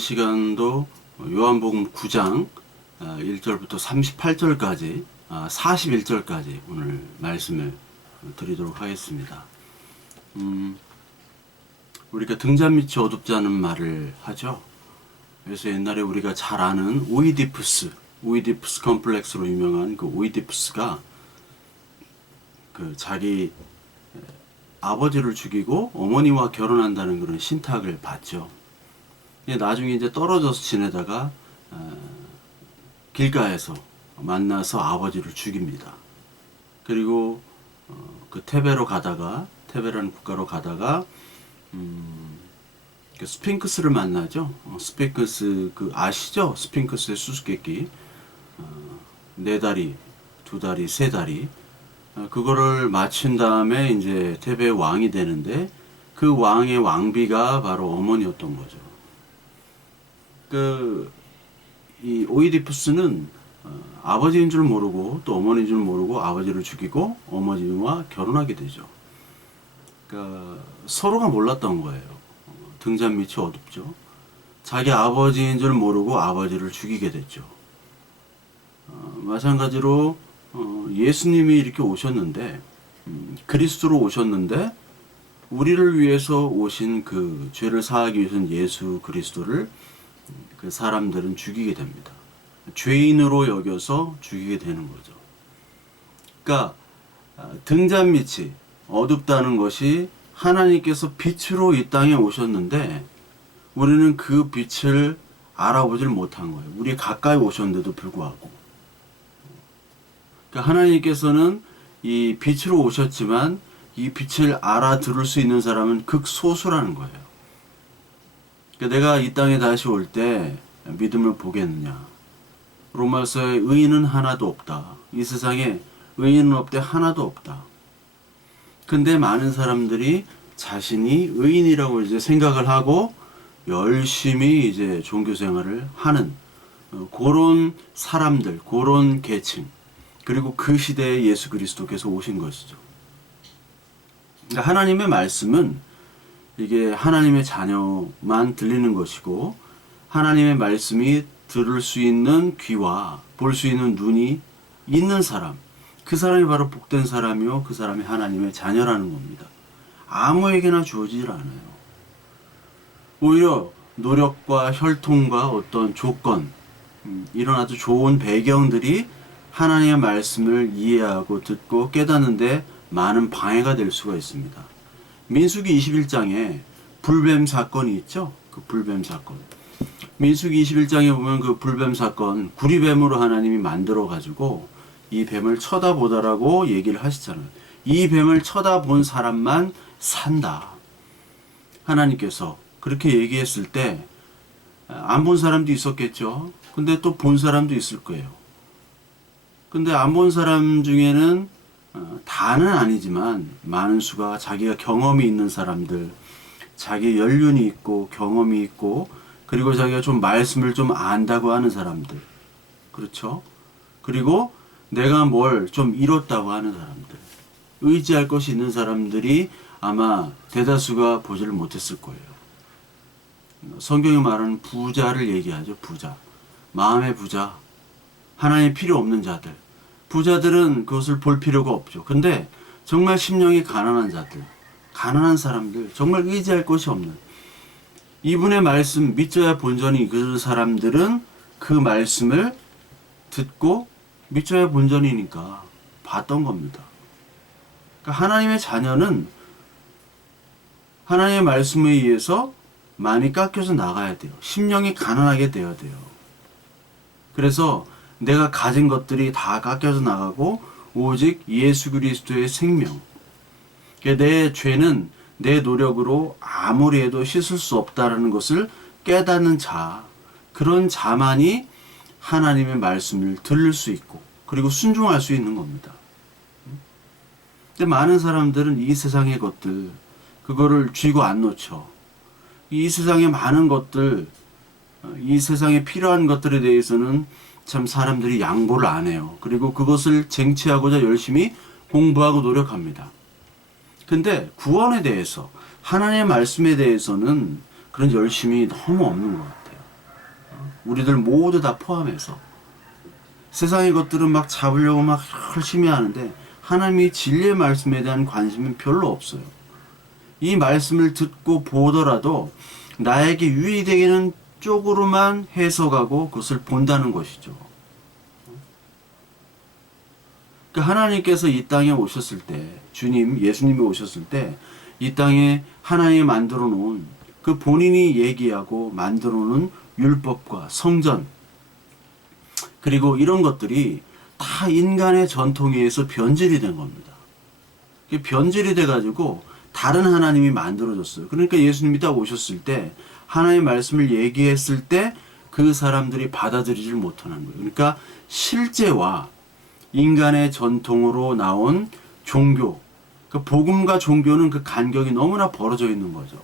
시간도 요한복음 9장 1절부터 38절까지 41절까지 오늘 말씀을 드리도록 하겠습니다. 우리가 등잔 밑이 어둡다는 말을 하죠. 그래서 옛날에 우리가 잘 아는 오이디푸스 컴플렉스로 유명한 그 오이디푸스가 그 자기 아버지를 죽이고 어머니와 결혼한다는 그런 신탁을 받죠. 나중에 이제 떨어져서 지내다가 길가에서 만나서 아버지를 죽입니다. 그리고 그 테베라는 국가로 가다가 그 스핑크스를 만나죠. 스핑크스 그 아시죠? 스핑크스의 수수께끼. 네 다리, 두 다리, 세 다리. 그거를 맞춘 다음에 이제 테베의 왕이 되는데 그 왕의 왕비가 바로 어머니였던 거죠. 이 오이디푸스는 아버지인 줄 모르고 또 어머니인 줄 모르고 아버지를 죽이고 어머니와 결혼하게 되죠. 그러니까 서로가 몰랐던 거예요. 등잔 밑이 어둡죠. 자기 아버지인 줄 모르고 아버지를 죽이게 됐죠. 마찬가지로 예수님이 이렇게 오셨는데 그리스도로 오셨는데 우리를 위해서 오신 그 죄를 사하기 위해서는 예수 그리스도를 그 사람들은 죽이게 됩니다. 죄인으로 여겨서 죽이게 되는 거죠. 그러니까 등잔 밑이 어둡다는 것이 하나님께서 빛으로 이 땅에 오셨는데 우리는 그 빛을 알아보질 못한 거예요. 우리 가까이 오셨는데도 불구하고. 그러니까 하나님께서는 이 빛으로 오셨지만 이 빛을 알아들을 수 있는 사람은 극소수라는 거예요. 그러니까 내가 이 땅에 다시 올 때 믿음을 보겠느냐. 로마서에 의인은 하나도 없다. 이 세상에 의인은 없대 하나도 없다. 근데 많은 사람들이 자신이 의인이라고 이제 생각을 하고 열심히 이제 종교 생활을 하는 그런 사람들, 그런 계층. 그리고 그 시대에 예수 그리스도께서 오신 것이죠. 그러니까 하나님의 말씀은 이게 하나님의 자녀만 들리는 것이고 하나님의 말씀이 들을 수 있는 귀와 볼 수 있는 눈이 있는 사람, 그 사람이 바로 복된 사람이요 그 사람이 하나님의 자녀라는 겁니다. 아무에게나 주어지질 않아요. 오히려 노력과 혈통과 어떤 조건, 이런 아주 좋은 배경들이 하나님의 말씀을 이해하고 듣고 깨닫는데 많은 방해가 될 수가 있습니다. 민수기 21장에 불뱀 사건이 있죠. 그 불뱀 사건. 민수기 21장에 보면 그 불뱀 사건, 구리뱀으로 하나님이 만들어 가지고 이 뱀을 쳐다보다라고 얘기를 하시잖아요. 이 뱀을 쳐다본 사람만 산다. 하나님께서 그렇게 얘기했을 때 안 본 사람도 있었겠죠. 근데 또 본 사람도 있을 거예요. 근데 안 본 사람 중에는 다는 아니지만 많은 수가 자기가 경험이 있는 사람들, 자기 연륜이 있고 경험이 있고 그리고 자기가 좀 말씀을 좀 안다고 하는 사람들, 그렇죠? 그리고 내가 뭘 좀 이뤘다고 하는 사람들, 의지할 것이 있는 사람들이 아마 대다수가 보지를 못했을 거예요. 성경이 말하는 부자를 얘기하죠. 부자, 마음의 부자, 하나님 필요 없는 자들. 부자들은 그것을 볼 필요가 없죠. 근데 정말 심령이 가난한 자들, 가난한 사람들, 정말 의지할 것이 없는 이분의 말씀 믿져야 본전이 그 사람들은 그 말씀을 듣고 믿져야 본전이니까 봤던 겁니다. 그러니까 하나님의 자녀는 하나님의 말씀에 의해서 많이 깎여서 나가야 돼요. 심령이 가난하게 되어야 돼요. 그래서 내가 가진 것들이 다 깎여서 나가고 오직 예수 그리스도의 생명. 내 죄는 내 노력으로 아무리 해도 씻을 수 없다라는 것을 깨닫는 자, 그런 자만이 하나님의 말씀을 들을 수 있고 그리고 순종할 수 있는 겁니다. 근데 많은 사람들은 이 세상의 것들, 그거를 쥐고 안 놓죠. 이 세상의 많은 것들, 이 세상에 필요한 것들에 대해서는 참 사람들이 양보를 안 해요. 그리고 그것을 쟁취하고자 열심히 공부하고 노력합니다. 근데 구원에 대해서, 하나님의 말씀에 대해서는 그런 열심이 너무 없는 것 같아요. 우리들 모두 다 포함해서. 세상의 것들은 막 잡으려고 막 열심히 하는데 하나님이 진리의 말씀에 대한 관심은 별로 없어요. 이 말씀을 듣고 보더라도 나에게 유익되는 쪽으로만 해석하고 그것을 본다는 것이죠. 그러니까 하나님께서 이 땅에 오셨을 때, 예수님이 오셨을 때 이 땅에 하나님이 만들어 놓은 그 본인이 얘기하고 만들어 놓은 율법과 성전, 그리고 이런 것들이 다 인간의 전통에 의해서 변질이 된 겁니다. 변질이 돼가지고 다른 하나님이 만들어졌어요. 그러니까 예수님이 딱 오셨을 때 하나님의 말씀을 얘기했을 때 그 사람들이 받아들이질 못하는 거예요. 그러니까 실제와 인간의 전통으로 나온 종교, 그 복음과 종교는 그 간격이 너무나 벌어져 있는 거죠.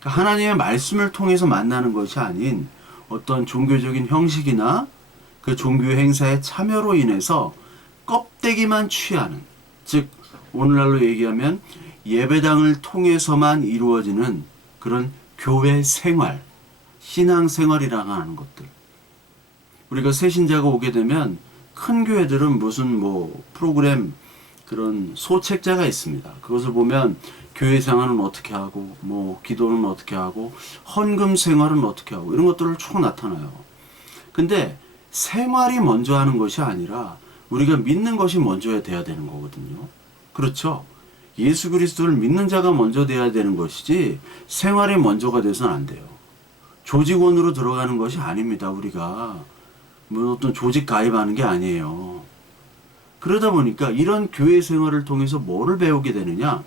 그러니까 하나님의 말씀을 통해서 만나는 것이 아닌 어떤 종교적인 형식이나 그 종교 행사의 참여로 인해서 껍데기만 취하는, 즉 오늘날로 얘기하면 예배당을 통해서만 이루어지는 그런 교회 생활, 신앙생활이라고 하는 것들. 우리가 새신자가 오게 되면 큰 교회들은 무슨 프로그램 그런 소책자가 있습니다. 그것을 보면 교회 생활은 어떻게 하고 기도는 어떻게 하고 헌금 생활은 어떻게 하고 이런 것들을 쭉 나타나요. 근데 생활이 먼저 하는 것이 아니라 우리가 믿는 것이 먼저 돼야 되는 거거든요. 그렇죠? 예수 그리스도를 믿는 자가 먼저 돼야 되는 것이지 생활이 먼저가 돼서는 안 돼요. 조직원으로 들어가는 것이 아닙니다. 우리가 어떤 조직 가입하는 게 아니에요. 그러다 보니까 이런 교회 생활을 통해서 뭐를 배우게 되느냐?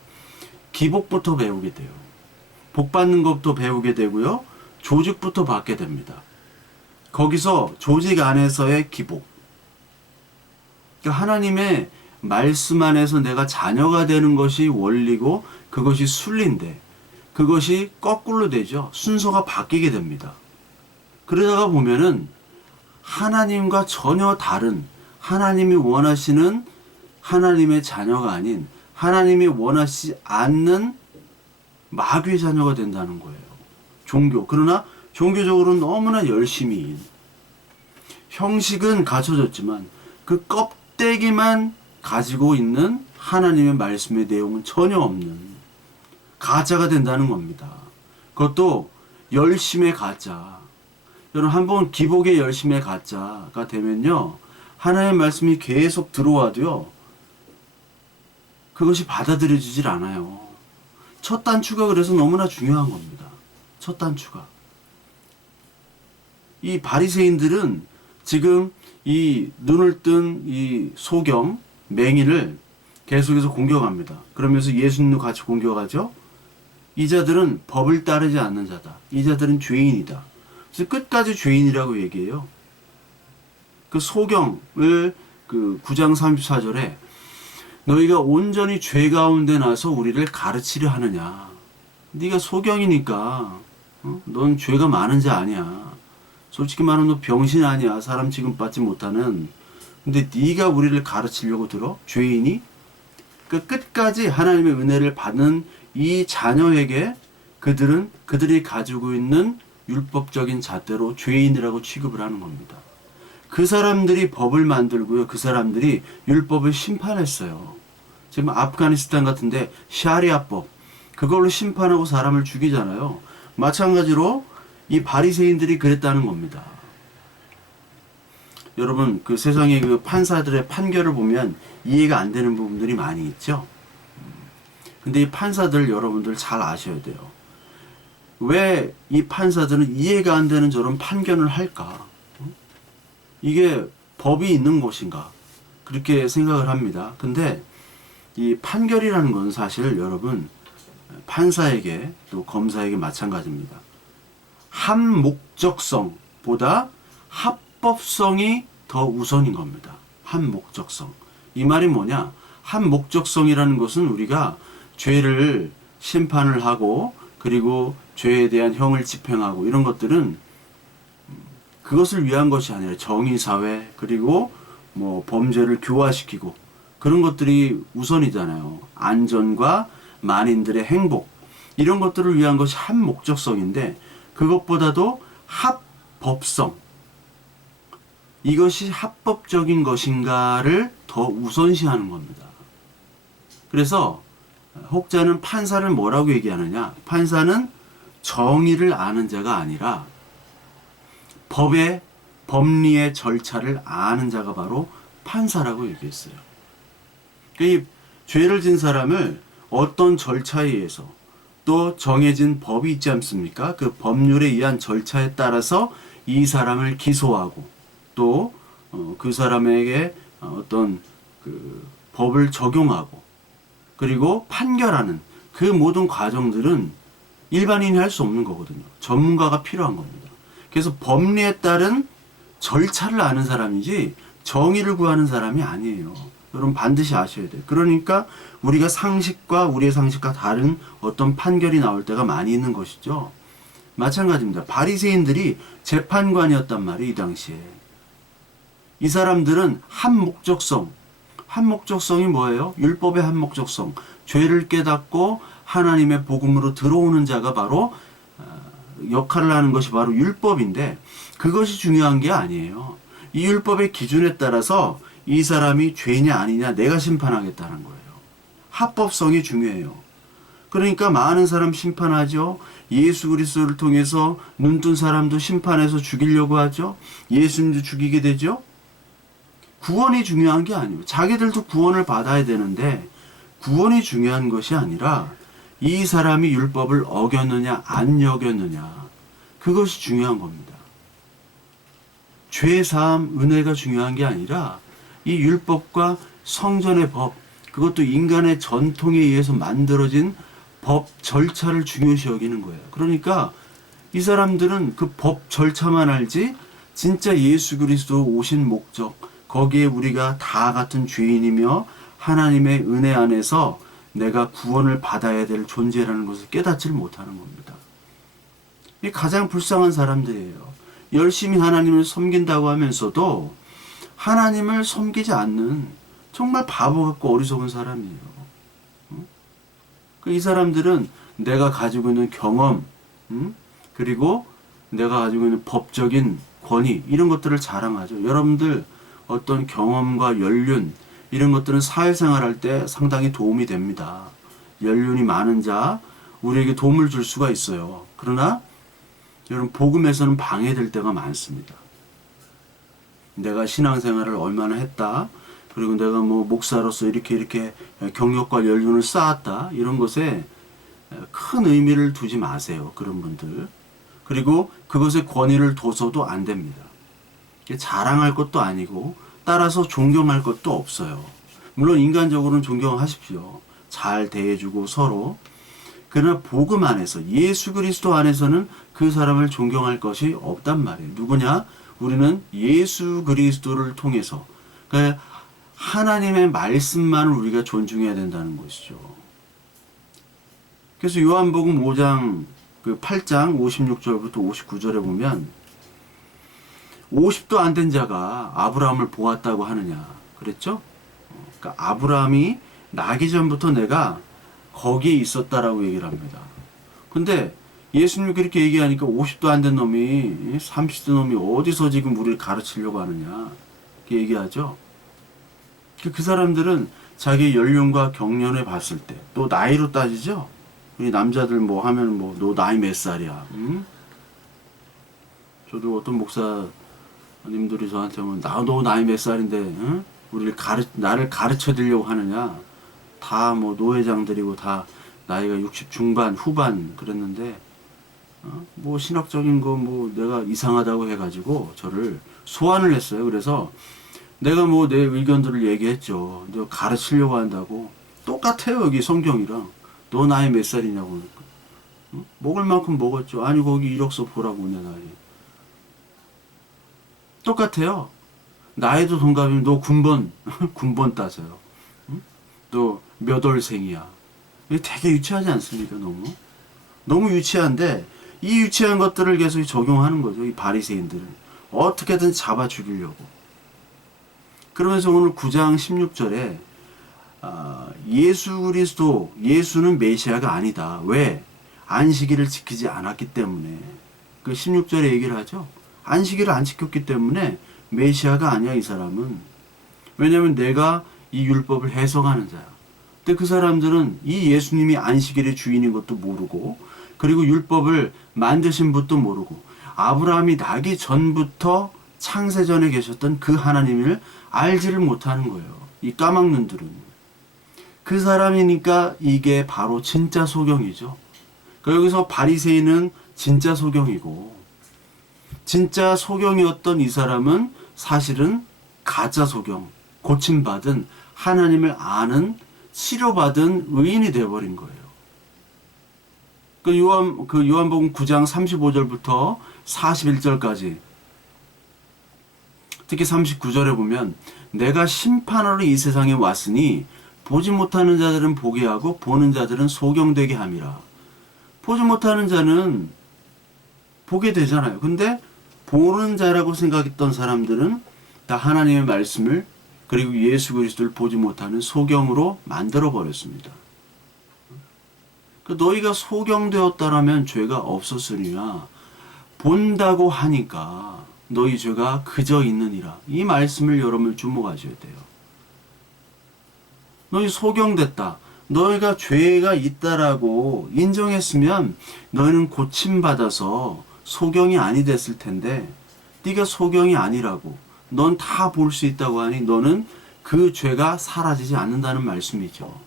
기복부터 배우게 돼요. 복 받는 것부터 배우게 되고요. 조직부터 받게 됩니다. 거기서 조직 안에서의 기복. 그러니까 하나님의 말씀 안에서 내가 자녀가 되는 것이 원리고 그것이 순리인데 그것이 거꾸로 되죠. 순서가 바뀌게 됩니다. 그러다가 보면은 하나님과 전혀 다른 하나님이 원하시는 하나님의 자녀가 아닌 하나님이 원하시지 않는 마귀의 자녀가 된다는 거예요. 종교. 그러나 종교적으로 너무나 열심히 형식은 갖춰졌지만 그 껍데기만 가지고 있는 하나님의 말씀의 내용은 전혀 없는 가짜가 된다는 겁니다. 그것도 열심의 가짜. 여러분 한번 기복의 열심의 가짜가 되면요. 하나님의 말씀이 계속 들어와도요. 그것이 받아들여지질 않아요. 첫 단추가 그래서 너무나 중요한 겁니다. 첫 단추가. 이 바리새인들은 지금 이 눈을 뜬 이 소경, 맹인을 계속해서 공격합니다. 그러면서 예수님도 같이 공격하죠. 이 자들은 법을 따르지 않는 자다. 이 자들은 죄인이다. 그래서 끝까지 죄인이라고 얘기해요. 그 소경을 그 9장 34절에 너희가 온전히 죄 가운데 나서 우리를 가르치려 하느냐. 네가 소경이니까 넌 죄가 많은 자 아니야. 솔직히 말하면 너 병신 아니야. 사람 취급받지 못하는. 근데 네가 우리를 가르치려고 들어? 죄인이? 그 끝까지 하나님의 은혜를 받는 이 자녀에게 그들이 가지고 있는 율법적인 잣대로 죄인이라고 취급을 하는 겁니다. 그 사람들이 법을 만들고요. 그 사람들이 율법을 심판했어요. 지금 아프가니스탄 같은데 샤리아법 그걸로 심판하고 사람을 죽이잖아요. 마찬가지로 이 바리새인들이 그랬다는 겁니다. 여러분 그 세상의 그 판사들의 판결을 보면 이해가 안 되는 부분들이 많이 있죠. 근데 이 판사들 여러분들 잘 아셔야 돼요. 왜 이 판사들은 이해가 안 되는 저런 판결을 할까? 이게 법이 있는 곳인가? 그렇게 생각을 합니다. 근데 이 판결이라는 건 사실 여러분 판사에게 또 검사에게 마찬가지입니다. 함목적성보다 합법성이 더 우선인 겁니다. 함목적성. 이 말이 뭐냐? 함목적성이라는 것은 우리가 죄를 심판을 하고 그리고 죄에 대한 형을 집행하고 이런 것들은 그것을 위한 것이 아니라 정의사회 그리고 범죄를 교화시키고 그런 것들이 우선이잖아요. 안전과 만인들의 행복 이런 것들을 위한 것이 한 목적성인데 그것보다도 합법성, 이것이 합법적인 것인가를 더 우선시하는 겁니다. 그래서 혹자는 판사를 뭐라고 얘기하느냐? 판사는 정의를 아는 자가 아니라 법리의 절차를 아는 자가 바로 판사라고 얘기했어요. 이 죄를 진 사람을 어떤 절차에 의해서 또 정해진 법이 있지 않습니까? 그 법률에 의한 절차에 따라서 이 사람을 기소하고 또 그 사람에게 어떤 그 법을 적용하고 그리고 판결하는 그 모든 과정들은 일반인이 할 수 없는 거거든요. 전문가가 필요한 겁니다. 그래서 법리에 따른 절차를 아는 사람이지 정의를 구하는 사람이 아니에요. 여러분 반드시 아셔야 돼요. 그러니까 우리가 상식과 우리의 상식과 다른 어떤 판결이 나올 때가 많이 있는 것이죠. 마찬가지입니다. 바리새인들이 재판관이었단 말이에요. 이 당시에. 이 사람들은 한 목적성이 뭐예요? 율법의 한 목적성. 죄를 깨닫고 하나님의 복음으로 들어오는 자가 바로 역할을 하는 것이 바로 율법인데 그것이 중요한 게 아니에요. 이 율법의 기준에 따라서 이 사람이 죄냐 아니냐 내가 심판하겠다는 거예요. 합법성이 중요해요. 그러니까 많은 사람 심판하죠. 예수 그리스도를 통해서 눈뜬 사람도 심판해서 죽이려고 하죠. 예수님도 죽이게 되죠. 구원이 중요한 게 아니에요. 자기들도 구원을 받아야 되는데 구원이 중요한 것이 아니라 이 사람이 율법을 어겼느냐 안 어겼느냐 그것이 중요한 겁니다. 죄사함 은혜가 중요한 게 아니라 이 율법과 성전의 법 그것도 인간의 전통에 의해서 만들어진 법 절차를 중요시 여기는 거예요. 그러니까 이 사람들은 그 법 절차만 알지 진짜 예수 그리스도 오신 목적 거기에 우리가 다 같은 죄인이며 하나님의 은혜 안에서 내가 구원을 받아야 될 존재라는 것을 깨닫지를 못하는 겁니다. 이 가장 불쌍한 사람들이에요. 열심히 하나님을 섬긴다고 하면서도 하나님을 섬기지 않는 정말 바보 같고 어리석은 사람이에요. 이 사람들은 내가 가지고 있는 경험, 그리고 내가 가지고 있는 법적인 권위 이런 것들을 자랑하죠. 여러분들 어떤 경험과 연륜 이런 것들은 사회생활 할 때 상당히 도움이 됩니다. 연륜이 많은 자 우리에게 도움을 줄 수가 있어요. 그러나 여러분 복음에서는 방해될 때가 많습니다. 내가 신앙생활을 얼마나 했다. 그리고 내가 뭐 목사로서 이렇게 경력과 연륜을 쌓았다. 이런 것에 큰 의미를 두지 마세요. 그런 분들. 그리고 그것에 권위를 둬서도 안 됩니다. 자랑할 것도 아니고 따라서 존경할 것도 없어요. 물론 인간적으로는 존경하십시오. 잘 대해주고 서로. 그러나 복음 안에서 예수 그리스도 안에서는 그 사람을 존경할 것이 없단 말이에요. 누구냐? 우리는 예수 그리스도를 통해서 그러니까 하나님의 말씀만을 우리가 존중해야 된다는 것이죠. 그래서 요한복음 5장 그 8장 56절부터 59절에 보면 50도 안 된 자가 아브라함을 보았다고 하느냐 그랬죠? 그러니까 아브라함이 나기 전부터 내가 거기에 있었다라고 얘기를 합니다. 근데 예수님이 그렇게 얘기하니까 50도 안 된 놈이 30대 놈이 어디서 지금 우리를 가르치려고 하느냐 이렇게 얘기하죠. 그 사람들은 자기 연륜과 경륜을 봤을 때 또 나이로 따지죠. 우리 남자들 뭐 하면 뭐 너 나이 몇 살이야? 응? 저도 어떤 목사님들이 저한테 뭐 너 나이 몇 살인데 응? 나를 가르쳐 드리려고 하느냐? 다 뭐 노회장들이고 다 나이가 60 중반 후반 그랬는데 뭐 신학적인 거 뭐 내가 이상하다고 해가지고 저를 소환을 했어요. 그래서 내가 뭐 내 의견들을 얘기했죠. 너 가르치려고 한다고. 똑같아요. 여기 성경이랑. 너 나이 몇 살이냐고. 그러니까. 먹을 만큼 먹었죠. 아니 거기 이력서 보라고 내 나이. 똑같아요. 나이도 동갑이면 너 군번 군번 따져요. 너 몇 월생이야. 되게 유치하지 않습니까? 너무 유치한데 이 유치한 것들을 계속 적용하는 거죠. 이 바리새인들을 어떻게든 잡아 죽이려고. 그러면서 오늘 9장 16절에 예수 그리스도 예수는 메시아가 아니다. 왜? 안식일을 지키지 않았기 때문에. 그 16절에 얘기를 하죠. 안식일을 안 지켰기 때문에 메시아가 아니야, 이 사람은. 왜냐하면 내가 이 율법을 해석하는 자야. 근데 그 사람들은 이 예수님이 안식일의 주인인 것도 모르고, 그리고 율법을 만드신 분도 모르고, 아브라함이 나기 전부터 창세전에 계셨던 그 하나님을 알지를 못하는 거예요. 이 까막눈들은. 그 사람이니까 이게 바로 진짜 소경이죠. 그러니까 여기서 바리새인은 진짜 소경이고, 진짜 소경이었던 이 사람은 사실은 가짜 소경, 고침받은 하나님을 아는 치료받은 의인이 되어버린 거예요. 그 요한복음 9장 35절부터 41절까지, 특히 39절에 보면 내가 심판하러 이 세상에 왔으니 보지 못하는 자들은 보게 하고 보는 자들은 소경되게 함이라. 보지 못하는 자는 보게 되잖아요. 근데 보는 자라고 생각했던 사람들은 다 하나님의 말씀을, 그리고 예수 그리스도를 보지 못하는 소경으로 만들어 버렸습니다. 너희가 소경되었다라면 죄가 없었으리라. 본다고 하니까 너희 죄가 그저 있느니라. 이 말씀을 여러분 주목하셔야 돼요. 너희 소경됐다. 너희가 죄가 있다라고 인정했으면 너희는 고침받아서 소경이 아니 됐을 텐데, 네가 소경이 아니라고, 넌 다 볼 수 있다고 하니 너는 그 죄가 사라지지 않는다는 말씀이죠.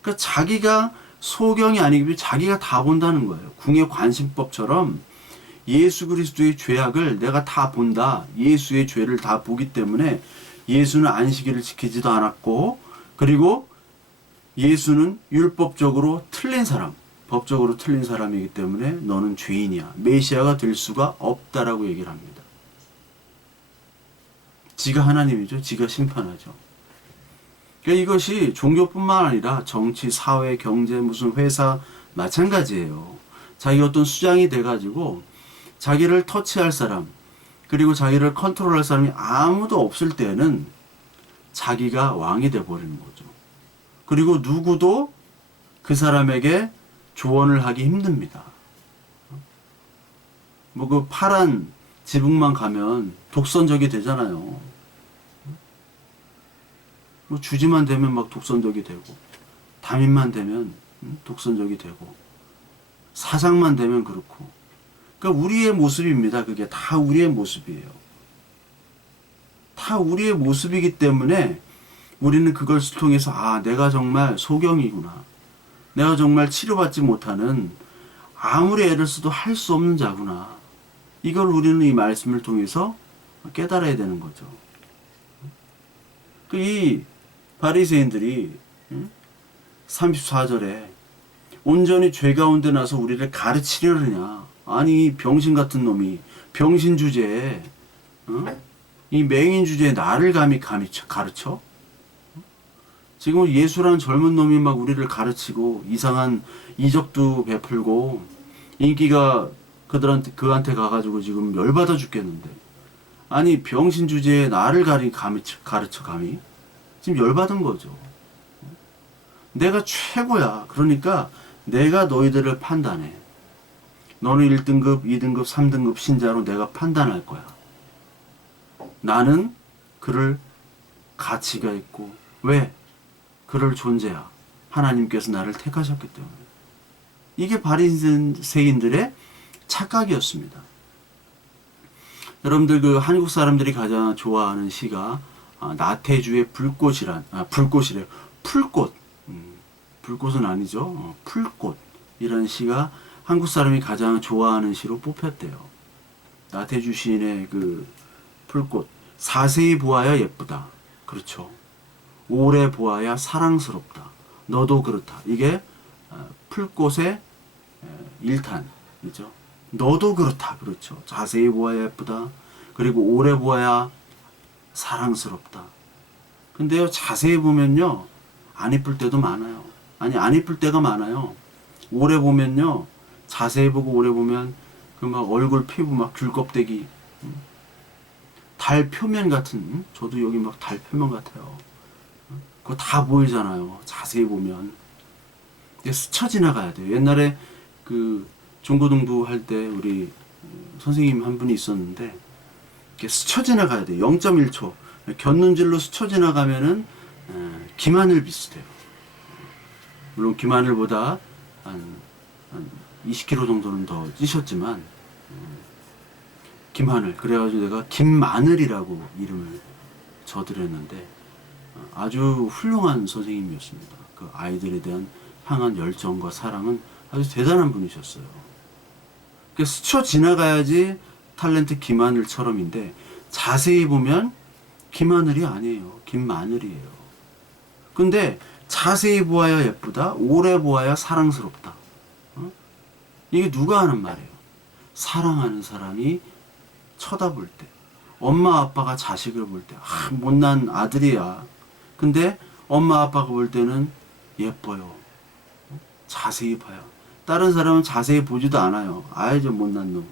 그러니까 자기가 소경이 아니기 때문에 자기가 다 본다는 거예요. 궁의 관심법처럼 예수 그리스도의 죄악을 내가 다 본다. 예수의 죄를 다 보기 때문에 예수는 안식일을 지키지도 않았고, 그리고 예수는 율법적으로 틀린 사람, 법적으로 틀린 사람이기 때문에 너는 죄인이야. 메시아가 될 수가 없다라고 얘기를 합니다. 지가 하나님이죠. 지가 심판하죠. 그러니까 이것이 종교뿐만 아니라 정치, 사회, 경제, 무슨 회사 마찬가지예요. 자기 어떤 수장이 돼가지고 자기를 터치할 사람, 그리고 자기를 컨트롤할 사람이 아무도 없을 때는 자기가 왕이 돼버리는 거죠. 그리고 누구도 그 사람에게 조언을 하기 힘듭니다. 뭐 그 파란 지붕만 가면 독선적이 되잖아요. 뭐 주지만 되면 막 독선적이 되고, 담임만 되면 독선적이 되고, 사장만 되면 그렇고. 그러니까 우리의 모습입니다. 그게 다 우리의 모습이에요. 다 우리의 모습이기 때문에 우리는 그걸 통해서 내가 정말 소경이구나. 내가 정말 치료받지 못하는, 아무리 애를 써도 할 수 없는 자구나. 이걸 우리는 이 말씀을 통해서 깨달아야 되는 거죠. 이 바리새인들이 34절에 온전히 죄 가운데 나서 우리를 가르치려느냐. 아니 병신 같은 놈이, 병신 주제에 이 맹인 주제에 나를 감히 가르쳐? 지금 예수라는 젊은 놈이 막 우리를 가르치고 이상한 이적도 베풀고 인기가 그한테 가가지고 지금 열받아 죽겠는데, 아니 병신 주제에 나를 가르쳐 감히? 지금 열받은 거죠. 내가 최고야. 그러니까 내가 너희들을 판단해. 너는 1등급, 2등급, 3등급 신자로 내가 판단할 거야. 나는 그럴 가치가 있고, 왜? 그럴 존재야. 하나님께서 나를 택하셨기 때문에. 이게 바리새인들의 착각이었습니다. 여러분들 그 한국 사람들이 가장 좋아하는 시가 나태주의 불꽃이래요. 풀꽃. 불꽃은 아니죠. 풀꽃이라는 시가 한국 사람이 가장 좋아하는 시로 뽑혔대요. 나태주 시인의 그 풀꽃. 자세히 보아야 예쁘다. 그렇죠. 오래 보아야 사랑스럽다. 너도 그렇다. 이게 풀꽃의 1탄이죠. 너도 그렇다. 그렇죠. 자세히 보아야 예쁘다. 그리고 오래 보아야 사랑스럽다. 근데요, 자세히 보면요, 안 이쁠 때도 많아요. 아니, 안 이쁠 때가 많아요. 오래 보면요, 자세히 보고 오래 보면 그 막 얼굴 피부 막 귤껍데기, 달 표면 같은, 저도 여기 막 달 표면 같아요. 그거 다 보이잖아요. 자세히 보면. 스쳐 지나가야 돼요. 옛날에 그 중고등부 할 때 우리 선생님 한 분이 있었는데 이렇게 스쳐 지나가야 돼. 0.1초. 곁눈질로 스쳐 지나가면은 김하늘 비슷해요. 물론 김하늘보다 한 20kg 정도는 더 찌셨지만 김하늘. 그래가지고 내가 김마늘이라고 이름을 저드렸는데 아주 훌륭한 선생님이었습니다. 그 아이들에 대한 향한 열정과 사랑은 아주 대단한 분이셨어요. 스쳐 지나가야지 탤런트 김하늘처럼인데 자세히 보면 김하늘이 아니에요. 김마늘이에요. 근데 자세히 보아야 예쁘다. 오래 보아야 사랑스럽다. 이게 누가 하는 말이에요? 사랑하는 사람이 쳐다볼 때, 엄마 아빠가 자식을 볼 때, 못난 아들이야. 근데 엄마 아빠가 볼 때는 예뻐요. 자세히 봐요. 다른 사람은 자세히 보지도 않아요. 저 못난 놈.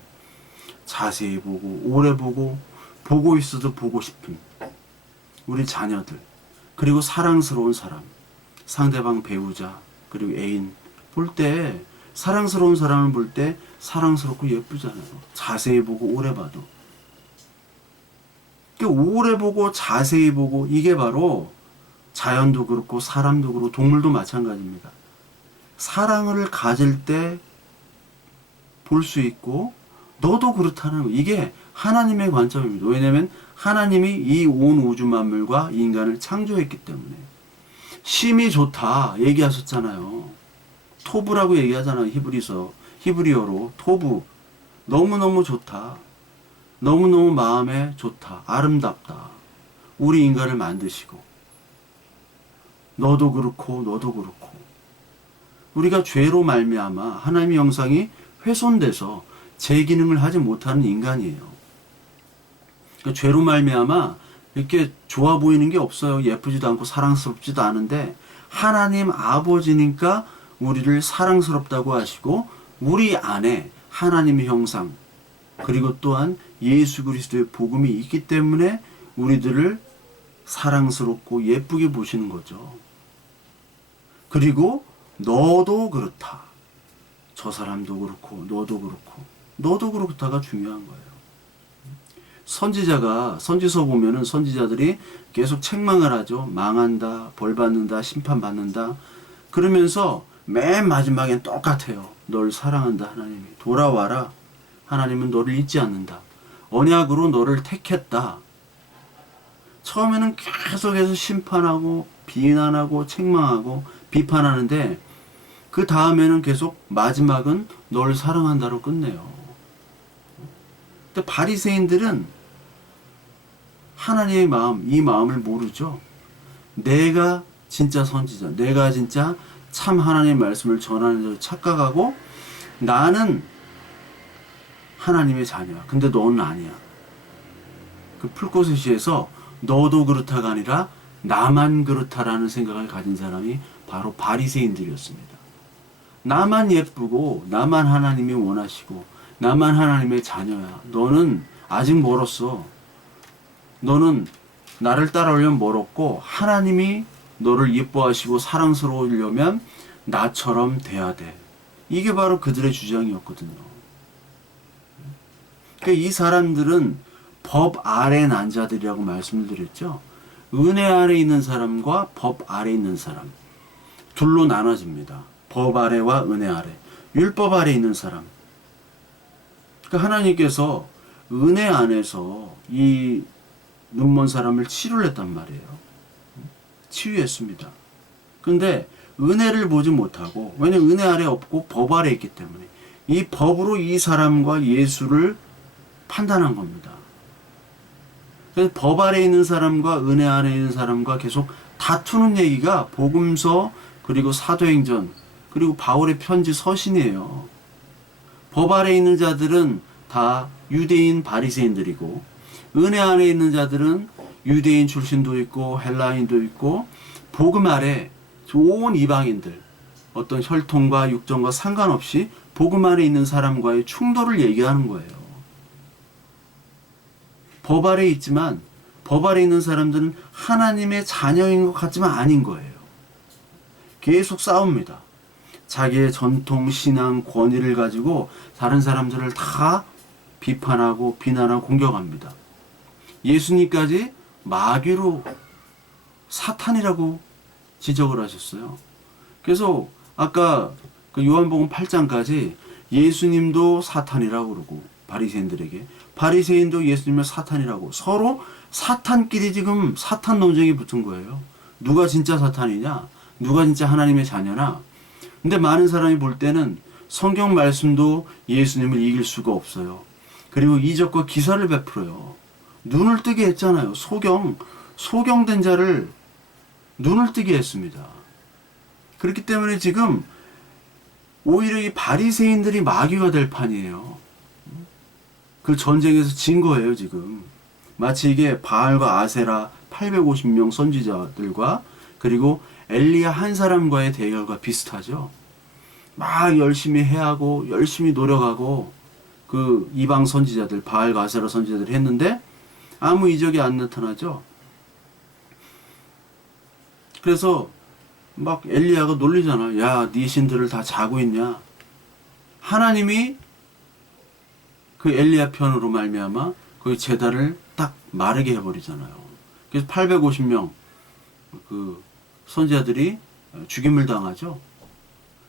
자세히 보고 오래 보고 있어도 보고 싶은 우리 자녀들, 그리고 사랑스러운 사람, 상대방 배우자, 그리고 애인 볼 때, 사랑스러운 사람을 볼 때 사랑스럽고 예쁘잖아요. 자세히 보고 오래 봐도. 오래 보고 자세히 보고, 이게 바로 자연도 그렇고 사람도 그렇고 동물도 마찬가지입니다. 사랑을 가질 때 볼 수 있고 너도 그렇다는 거. 이게 하나님의 관점입니다. 왜냐하면 하나님이 이 온 우주 만물과 인간을 창조했기 때문에. 심이 좋다 얘기하셨잖아요. 토부라고 얘기하잖아요. 히브리어로 토부. 너무너무 좋다. 너무너무 마음에 좋다. 아름답다. 우리 인간을 만드시고 너도 그렇고 너도 그렇고 우리가 죄로 말미암아 하나님의 형상이 훼손돼서 제 기능을 하지 못하는 인간이에요. 그러니까 죄로 말미암아 이렇게 좋아 보이는 게 없어요. 예쁘지도 않고 사랑스럽지도 않은데 하나님 아버지니까 우리를 사랑스럽다고 하시고 우리 안에 하나님의 형상 그리고 또한 예수 그리스도의 복음이 있기 때문에 우리들을 사랑스럽고 예쁘게 보시는 거죠. 그리고 너도 그렇다. 저 사람도 그렇고 너도 그렇고 너도 그렇다가 중요한 거예요. 선지서 보면은 선지자들이 계속 책망을 하죠. 망한다, 벌 받는다, 심판 받는다. 그러면서 맨 마지막엔 똑같아요. 널 사랑한다 하나님이. 돌아와라. 하나님은 너를 잊지 않는다. 언약으로 너를 택했다. 처음에는 계속해서 심판하고 비난하고 책망하고 비판하는데 그 다음에는 계속 마지막은 널 사랑한다로 끝내요. 근데 바리새인들은 하나님의 마음, 이 마음을 모르죠. 내가 진짜 선지자, 내가 진짜 참 하나님의 말씀을 전하는 자로 착각하고 나는 하나님의 자녀야. 근데 너는 아니야. 그 풀꽃의 시에서 너도 그렇다가 아니라 나만 그렇다라는 생각을 가진 사람이 바로 바리새인들이었습니다. 나만 예쁘고 나만 하나님이 원하시고 나만 하나님의 자녀야. 너는 아직 멀었어. 너는 나를 따라오려면 멀었고 하나님이 너를 예뻐하시고 사랑스러우려면 나처럼 돼야 돼. 이게 바로 그들의 주장이었거든요. 그러니까 이 사람들은 법 아래 난 자들이라고 말씀을 드렸죠. 은혜 아래 있는 사람과 법 아래 있는 사람 둘로 나눠집니다. 법 아래와 은혜 아래, 율법 아래 있는 사람. 그러니까 하나님께서 은혜 안에서 이 눈먼 사람을 치료를 했단 말이에요. 치유했습니다. 근데 은혜를 보지 못하고, 왜냐면 은혜 아래 없고 법 아래 있기 때문에 이 법으로 이 사람과 예수를 판단한 겁니다. 그래서 법 아래 있는 사람과 은혜 아래 있는 사람과 계속 다투는 얘기가 복음서 그리고 사도행전 그리고 바울의 편지 서신이에요. 법 아래 있는 자들은 다 유대인 바리새인들이고 은혜 안에 있는 자들은 유대인 출신도 있고 헬라인도 있고 복음 아래 온 이방인들, 어떤 혈통과 육정과 상관없이 복음 안에 있는 사람과의 충돌을 얘기하는 거예요. 법 아래 있지만 법 아래 있는 사람들은 하나님의 자녀인 것 같지만 아닌 거예요. 계속 싸웁니다. 자기의 전통, 신앙, 권위를 가지고 다른 사람들을 다 비판하고 비난하고 공격합니다. 예수님까지 마귀로 사탄이라고 지적을 하셨어요. 그래서 아까 그 요한복음 8장까지 예수님도 사탄이라고 그러고 바리새인들에게 바리새인도 예수님을 사탄이라고 서로 사탄끼리 지금 사탄 논쟁이 붙은 거예요. 누가 진짜 사탄이냐? 누가 진짜 하나님의 자녀나? 근데 많은 사람이 볼 때는 성경 말씀도 예수님을 이길 수가 없어요. 그리고 이적과 기사를 베풀어요. 눈을 뜨게 했잖아요. 소경된 자를 눈을 뜨게 했습니다. 그렇기 때문에 지금 오히려 이 바리새인들이 마귀가 될 판이에요. 그 전쟁에서 진 거예요, 지금. 마치 이게 바알과 아세라 850명 선지자들과 그리고 엘리야 한 사람과의 대결과 비슷하죠. 막 열심히 해하고 열심히 노력하고 그 이방 선지자들, 바알과 아세라 선지자들이 했는데 아무 이적이 안 나타나죠. 그래서 막 엘리야가 놀리잖아. 야, 네 신들을 다 자고 있냐? 하나님이 그 엘리야 편으로 말미암아 그 제단을 딱 마르게 해버리잖아요. 그래서 850명 그 선지자들이 죽임을 당하죠.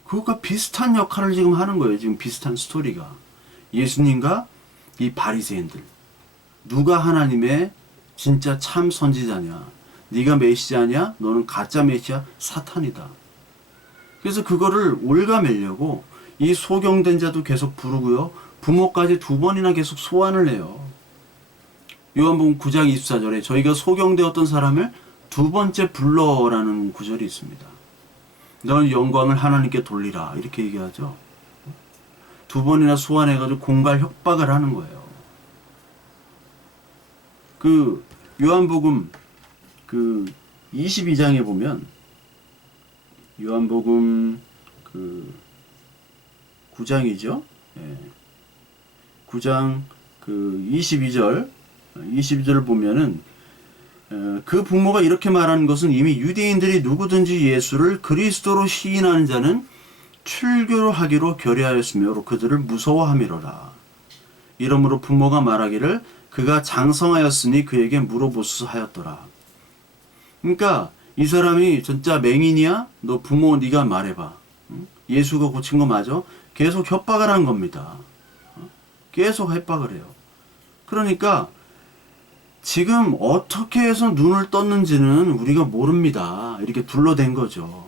그것과 비슷한 역할을 지금 하는 거예요. 지금 비슷한 스토리가. 예수님과 이 바리새인들. 누가 하나님의 진짜 참 선지자냐? 네가 메시아냐? 너는 가짜 메시아 사탄이다. 그래서 그거를 올가매려고 이 소경된 자도 계속 부르고요. 부모까지 2번이나 계속 소환을 해요. 요한복음 9장 24절에 저희가 소경되었던 사람을 2번째 불러라는 구절이 있습니다. 너는 영광을 하나님께 돌리라 이렇게 얘기하죠. 2번이나 소환해가지고 공갈 협박을 하는 거예요. 그 요한복음 그 22장에 보면 요한복음 그 9장이죠. 예. 9장 그 22절을 보면은 그 부모가 이렇게 말하는 것은 이미 유대인들이 누구든지 예수를 그리스도로 시인하는 자는 출교하기로 결의하였으므로 그들을 무서워함이로라. 이러므로 부모가 말하기를 그가 장성하였으니 그에게 물어보소서 하였더라. 그러니까 이 사람이 진짜 맹인이야? 너 부모 네가 말해봐. 예수가 고친 거 맞아? 계속 협박을 한 겁니다. 계속 협박을 해요. 그러니까 지금 어떻게 해서 눈을 떴는지는 우리가 모릅니다. 이렇게 둘러댄 거죠.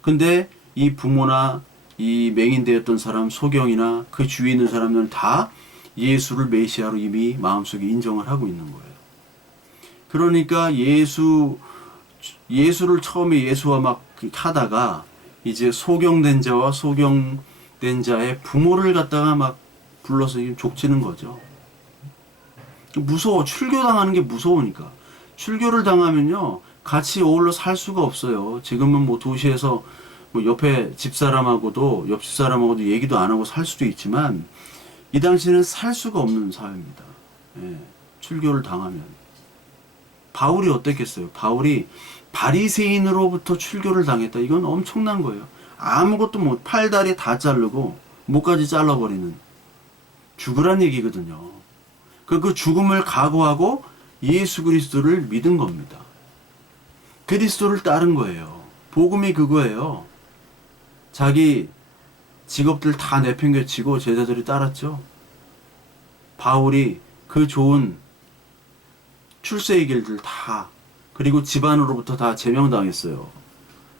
근데 이 부모나 이 맹인되었던 사람, 소경이나 그 주위에 있는 사람들은 다 예수를 메시아로 이미 마음속에 인정을 하고 있는 거예요. 그러니까 예수를 처음에 예수와 막 하다가 이제 소경된 자와 소경된 자의 부모를 갖다가 막 불러서 족치는 거죠. 무서워. 출교당하는 게 무서우니까. 출교를 당하면요 같이 어울러 살 수가 없어요. 지금은 뭐 도시에서 뭐 옆에 집사람하고도 옆 집사람하고도 얘기도 안 하고 살 수도 있지만 이 당시에는 살 수가 없는 사회입니다. 예, 출교를 당하면. 바울이 어땠겠어요? 바울이 바리새인으로부터 출교를 당했다. 이건 엄청난 거예요. 아무것도 못, 팔다리 다 자르고 목까지 잘라버리는 죽으란 얘기거든요. 그 죽음을 각오하고 예수 그리스도를 믿은 겁니다. 그리스도를 따른 거예요. 복음이 그거예요. 자기 직업들 다 내팽개치고 제자들이 따랐죠. 바울이 그 좋은 출세의 길들 다 그리고 집안으로부터 다 제명당했어요.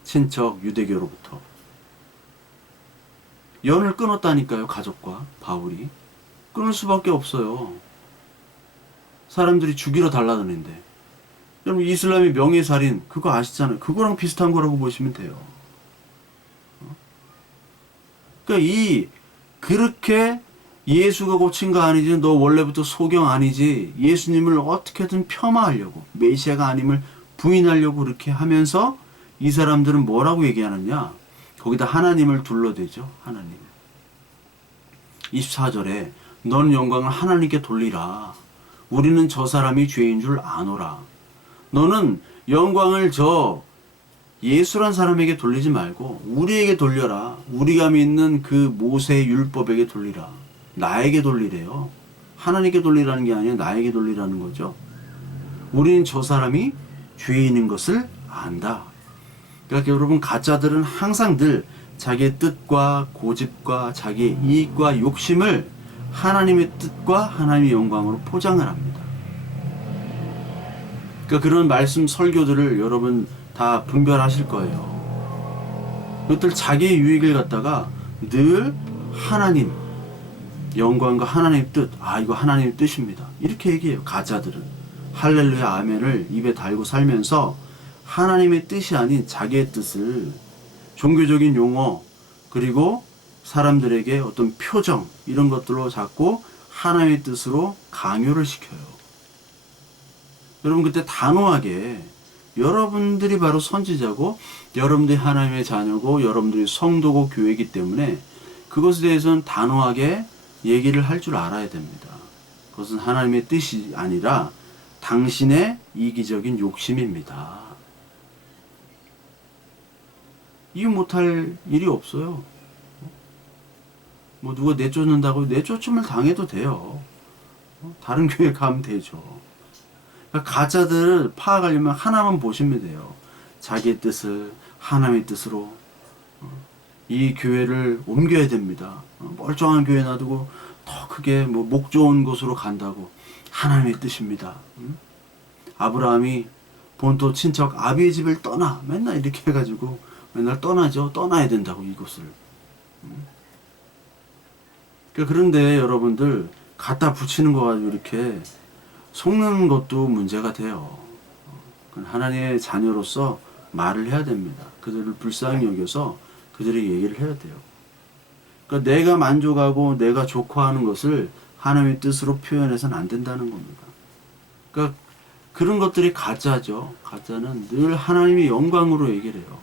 친척 유대교로부터. 연을 끊었다니까요. 가족과 바울이. 끊을 수밖에 없어요. 사람들이 죽이러 달라드는데. 여러분 이슬람의 명예살인 그거 아시잖아요. 그거랑 비슷한 거라고 보시면 돼요. 그러니까 그렇게 예수가 고친 거 아니지, 너 원래부터 소경 아니지, 예수님을 어떻게든 폄하하려고, 메시아가 아님을 부인하려고 그렇게 하면서 이 사람들은 뭐라고 얘기하느냐? 거기다 하나님을 둘러대죠. 하나님. 24절에 너는 영광을 하나님께 돌리라. 우리는 저 사람이 죄인 줄 아노라. 너는 영광을 저 예수란 사람에게 돌리지 말고 우리에게 돌려라. 우리가 믿는 그 모세의 율법에게 돌리라. 나에게 돌리래요. 하나님께 돌리라는 게 아니라 나에게 돌리라는 거죠. 우리는 저 사람이 죄인인 것을 안다. 그러니까 여러분, 가짜들은 항상 늘 자기의 뜻과 고집과 자기의 이익과 욕심을 하나님의 뜻과 하나님의 영광으로 포장을 합니다. 그러니까 그런 말씀 설교들을 여러분 다 분별하실 거예요. 그것들 자기의 유익을 갖다가 늘 하나님 영광과 하나님의 뜻, 이거 하나님의 뜻입니다, 이렇게 얘기해요. 가짜들은 할렐루야 아멘을 입에 달고 살면서 하나님의 뜻이 아닌 자기의 뜻을 종교적인 용어 그리고 사람들에게 어떤 표정 이런 것들로 자꾸 하나님의 뜻으로 강요를 시켜요. 여러분, 그때 단호하게 여러분들이 바로 선지자고 여러분들이 하나님의 자녀고 여러분들이 성도고 교회이기 때문에 그것에 대해서는 단호하게 얘기를 할 줄 알아야 됩니다. 그것은 하나님의 뜻이 아니라 당신의 이기적인 욕심입니다. 이거 못할 일이 없어요. 뭐 누가 내쫓는다고 내쫓음을 당해도 돼요. 다른 교회 가면 되죠. 그러니까 가짜들을 파악하려면 하나만 보시면 돼요. 자기의 뜻을 하나님의 뜻으로 이 교회를 옮겨야 됩니다. 멀쩡한 교회 놔두고 더 크게 뭐 목 좋은 곳으로 간다고 하나님의 뜻입니다. 아브라함이 본토 친척 아비의 집을 떠나 맨날 이렇게 해가지고 맨날 떠나죠. 떠나야 된다고 이곳을. 그런데 여러분들 갖다 붙이는 거 가지고 이렇게 속는 것도 문제가 돼요. 하나님의 자녀로서 말을 해야 됩니다. 그들을 불쌍히 여겨서 그들의 얘기를 해야 돼요. 그러니까 내가 만족하고 내가 좋고하는 것을 하나님의 뜻으로 표현해서는 안 된다는 겁니다. 그러니까 그런 것들이 가짜죠. 가짜는 늘 하나님의 영광으로 얘기를 해요.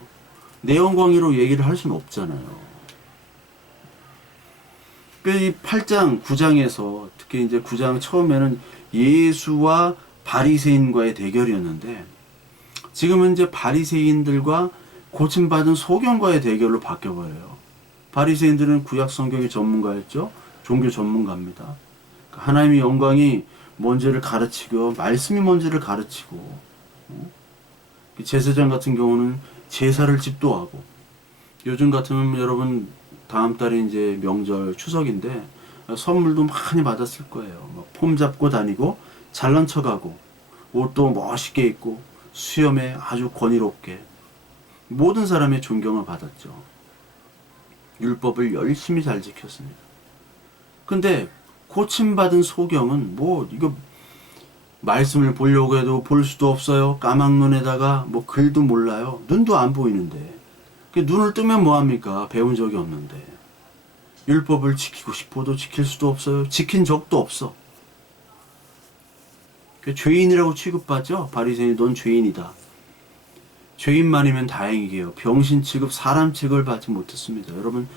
내 영광으로 얘기를 할 수는 없잖아요. 이 8장, 9장에서 특히 이제 9장 처음에는 예수와 바리새인과의 대결이었는데 지금은 이제 바리새인들과 고침받은 소경과의 대결로 바뀌어버려요. 바리새인들은 구약 성경의 전문가였죠. 종교 전문가입니다. 하나님의 영광이 뭔지를 가르치고 말씀이 뭔지를 가르치고 제사장 같은 경우는 제사를 집도하고 요즘 같으면 여러분 다음 달에 이제 명절 추석인데 선물도 많이 받았을 거예요. 폼 잡고 다니고 잘난 척하고 옷도 멋있게 입고 수염에 아주 권위롭게 모든 사람의 존경을 받았죠. 율법을 열심히 잘 지켰습니다. 근데 고침받은 소경은 뭐 이거 말씀을 보려고 해도 볼 수도 없어요. 까막눈에다가 뭐 글도 몰라요. 눈도 안 보이는데 눈을 뜨면 뭐합니까? 배운 적이 없는데 율법을 지키고 싶어도 지킬 수도 없어요. 지킨 적도 없어. 죄인이라고 취급받죠. 바리새인이 넌 죄인이다. 죄인만이면 다행이게요. 병신 취급, 사람 취급을 받지 못했습니다. 여러분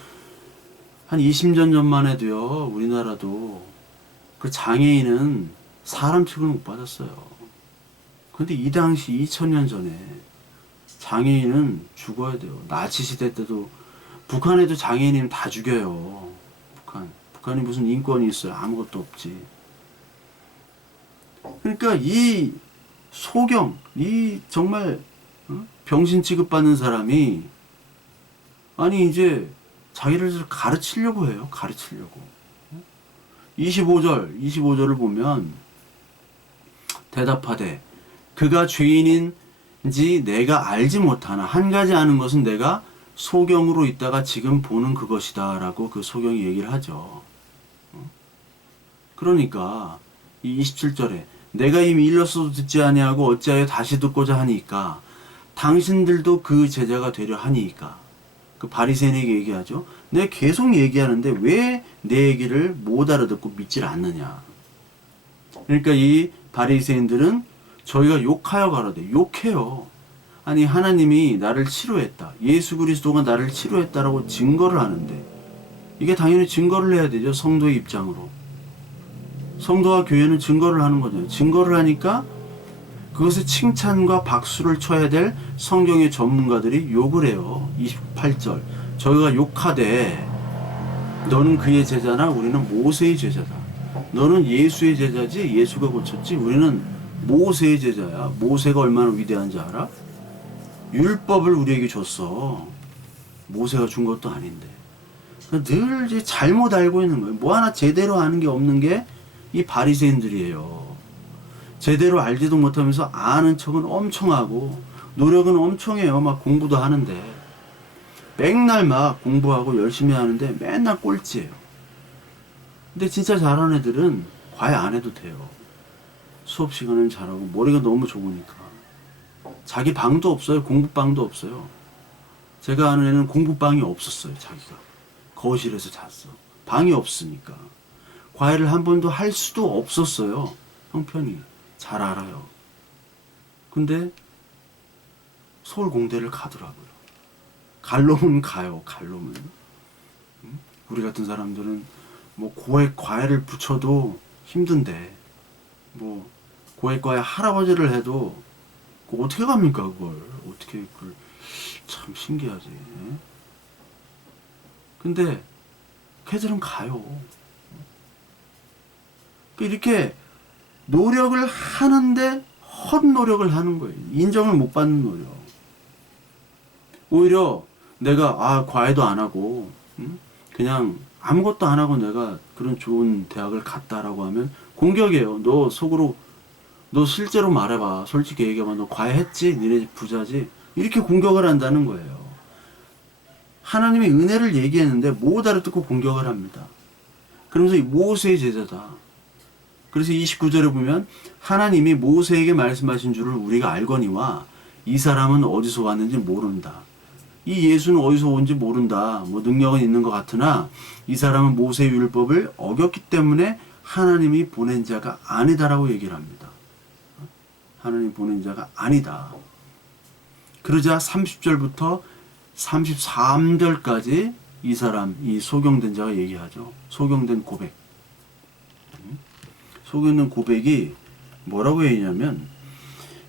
한 20년 전만 해도요. 우리나라도 그 장애인은 사람 취급을 못 받았어요. 근데 이 당시 2000년 전에 장애인은 죽어야 돼요. 나치 시대 때도 북한에도 장애인이면 다 죽여요. 북한이 무슨 인권이 있어요? 아무것도 없지. 그러니까 이 소경, 이 정말 병신 취급받는 사람이 아니 이제 자기를 가르치려고 해요. 가르치려고. 25절을 보면 대답하되 그가 죄인인지 내가 알지 못하나 한 가지 아는 것은 내가 소경으로 있다가 지금 보는 그것이다 라고 그 소경이 얘기를 하죠. 그러니까 이 27절에 내가 이미 일렀어도 듣지 아니하고 어찌하여 다시 듣고자 하니까 당신들도 그 제자가 되려 하니까 그 바리새인에게 얘기하죠. 내가 계속 얘기하는데 왜 내 얘기를 못 알아듣고 믿질 않느냐. 그러니까 이 바리새인들은 저희가 욕하여 가라되 욕해요. 아니 하나님이 나를 치료했다. 예수 그리스도가 나를 치료했다라고 증거를 하는데 이게 당연히 증거를 해야 되죠. 성도의 입장으로. 성도와 교회는 증거를 하는 거죠. 증거를 하니까 그것에 칭찬과 박수를 쳐야 될 성경의 전문가들이 욕을 해요. 28절. 저희가 욕하되 너는 그의 제자나 우리는 모세의 제자다. 너는 예수의 제자지 예수가 고쳤지 우리는 모세의 제자야. 모세가 얼마나 위대한지 알아? 율법을 우리에게 줬어. 모세가 준 것도 아닌데. 늘 이제 잘못 알고 있는 거예요. 뭐 하나 제대로 아는 게 없는 게 이 바리새인들이에요. 제대로 알지도 못하면서 아는 척은 엄청 하고 노력은 엄청 해요. 막 공부도 하는데 맨날 막 공부하고 열심히 하는데 맨날 꼴찌예요. 근데 진짜 잘하는 애들은 과외 안 해도 돼요. 수업 시간은 잘하고 머리가 너무 좋으니까. 자기 방도 없어요. 공부방도 없어요. 제가 아는 애는 공부방이 없었어요. 자기가 거실에서 잤어. 방이 없으니까 과외를 한 번도 할 수도 없었어요. 형편이 잘 알아요. 근데 서울공대를 가더라고요. 갈 놈은 가요. 갈 놈은. 우리 같은 사람들은 뭐 고액 과외를 붙여도 힘든데 뭐 고액 과외 할아버지를 해도 그거 어떻게 갑니까? 그걸 어떻게 그걸 참 신기하지. 근데 걔들은 가요. 이렇게 노력을 하는데 헛노력을 하는 거예요. 인정을 못 받는 노력. 오히려 내가 과외도 안 하고 그냥 아무것도 안 하고 내가 그런 좋은 대학을 갔다라고 하면 공격이에요. 너 속으로 너 실제로 말해봐. 솔직히 얘기해봐. 너 과외했지? 니네 집 부자지? 이렇게 공격을 한다는 거예요. 하나님의 은혜를 얘기했는데 못 알아듣고 공격을 합니다. 그러면서 이 모세의 제자다. 그래서 29절에 보면 하나님이 모세에게 말씀하신 줄을 우리가 알거니와 이 사람은 어디서 왔는지 모른다. 이 예수는 어디서 온지 모른다. 뭐 능력은 있는 것 같으나 이 사람은 모세의 율법을 어겼기 때문에 하나님이 보낸 자가 아니다라고 얘기를 합니다. 하나님 보낸 자가 아니다. 그러자 30절부터 33절까지 이 사람, 이 소경된 자가 얘기하죠. 소경된 고백. 소경된 고백이 뭐라고 얘기냐면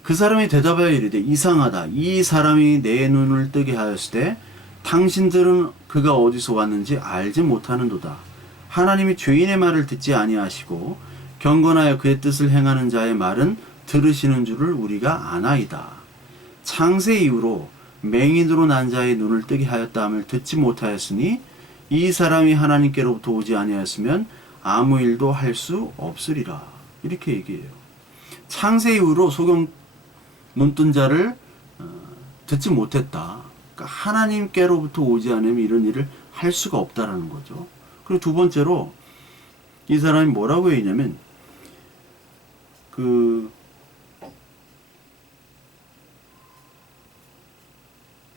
그 사람이 대답하여 이르되 이상하다. 이 사람이 내 눈을 뜨게 하였을 때 당신들은 그가 어디서 왔는지 알지 못하는도다. 하나님이 죄인의 말을 듣지 아니하시고 경건하여 그의 뜻을 행하는 자의 말은 들으시는 줄을 우리가 아나이다. 창세 이후로 맹인으로 난 자의 눈을 뜨게 하였다 함을 듣지 못하였으니 이 사람이 하나님께로부터 오지 아니하였으면 아무 일도 할 수 없으리라. 이렇게 얘기해요. 창세 이후로 소경 눈뜬 자를 듣지 못했다. 그러니까 하나님께로부터 오지 않으면 이런 일을 할 수가 없다라는 거죠. 그리고 두 번째로 이 사람이 뭐라고 얘기냐면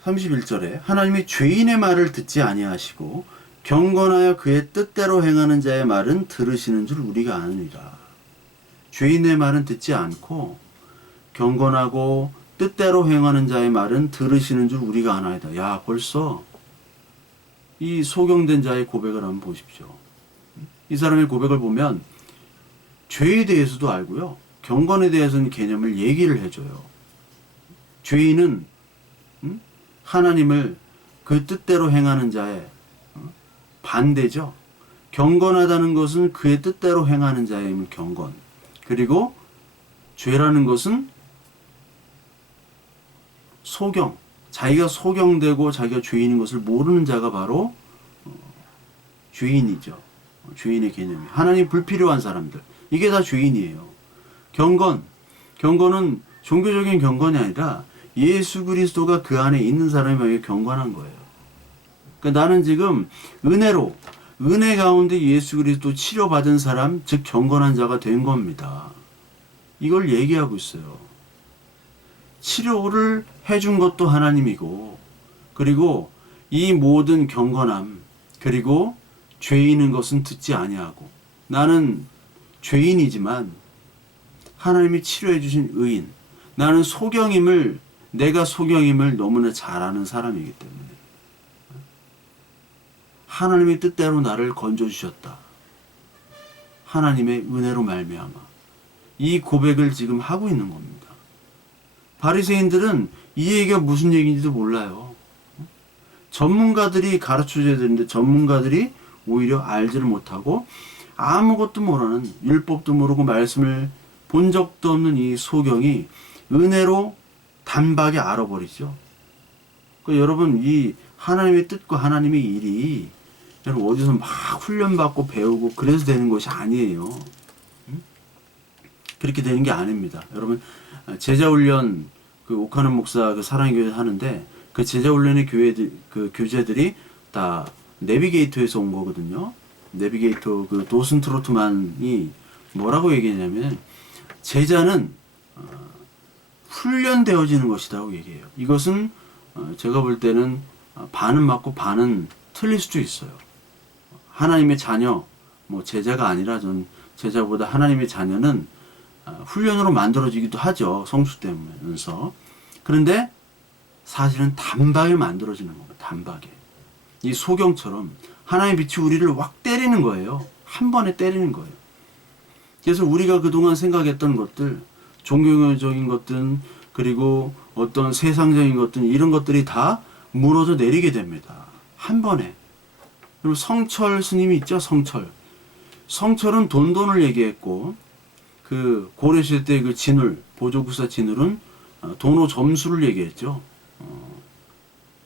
31절에 하나님이 죄인의 말을 듣지 아니하시고 경건하여 그의 뜻대로 행하는 자의 말은 들으시는 줄 우리가 아느니라. 죄인의 말은 듣지 않고 경건하고 뜻대로 행하는 자의 말은 들으시는 줄 우리가 아나이다. 야, 벌써 이 소경된 자의 고백을 한번 보십시오. 이 사람의 고백을 보면 죄에 대해서도 알고요. 경건에 대해서는 개념을 얘기를 해줘요. 죄인은 하나님을 그 뜻대로 행하는 자의 반대죠. 경건하다는 것은 그의 뜻대로 행하는 자의 경건. 그리고 죄라는 것은 소경. 자기가 소경되고 자기가 죄인인 것을 모르는 자가 바로 죄인이죠. 죄인의 개념이. 하나님 불필요한 사람들. 이게 다 죄인이에요. 경건은 종교적인 경건이 아니라 예수 그리스도가 그 안에 있는 사람이 만약에 경건한 거예요. 그러니까 나는 지금 은혜 가운데 예수 그리스도 치료받은 사람, 즉 경건한 자가 된 겁니다. 이걸 얘기하고 있어요. 치료를 해준 것도 하나님이고, 그리고 이 모든 경건함, 그리고 죄인인 것은 듣지 아니하고, 나는 죄인이지만 하나님이 치료해 주신 의인, 나는 내가 소경임을 너무나 잘 아는 사람이기 때문에 하나님의 뜻대로 나를 건져주셨다. 하나님의 은혜로 말미암아 이 고백을 지금 하고 있는 겁니다. 바리새인들은 이 얘기가 무슨 얘기인지도 몰라요. 전문가들이 가르쳐줘야 되는데 전문가들이 오히려 알지를 못하고 아무것도 모르는, 율법도 모르고 말씀을 본 적도 없는 이 소경이 은혜로 단박에 알아버리죠. 그러니까 여러분, 이 하나님의 뜻과 하나님의 일이 여러분 어디서 막 훈련받고 배우고 그래서 되는 것이 아니에요. 그렇게 되는 게 아닙니다. 여러분, 제자훈련 그 옥하는 목사 그 사랑의 교회 하는데 그 제자훈련의 교회들 그 교재들이 다 내비게이터에서 온 거거든요. 내비게이터 그 도슨 트로트만이 뭐라고 얘기하냐면 제자는 훈련되어지는 것이라고 얘기해요. 이것은 제가 볼 때는 반은 맞고 반은 틀릴 수도 있어요. 하나님의 자녀, 뭐 제자가 아니라 전 제자보다 하나님의 자녀는 훈련으로 만들어지기도 하죠. 성수 때문에서. 그런데 사실은 단박에 만들어지는 겁니다. 단박에. 이 소경처럼 하나님의 빛이 우리를 확 때리는 거예요. 한 번에 때리는 거예요. 그래서 우리가 그동안 생각했던 것들, 종교적인 것들, 그리고 어떤 세상적인 것들, 이런 것들이 다 무너져 내리게 됩니다. 한 번에. 그리고 성철 스님이 있죠. 성철은 돈돈을 얘기했고, 그 고려시대 때 그 진울, 보조구사 진울은 도노 점수를 얘기했죠.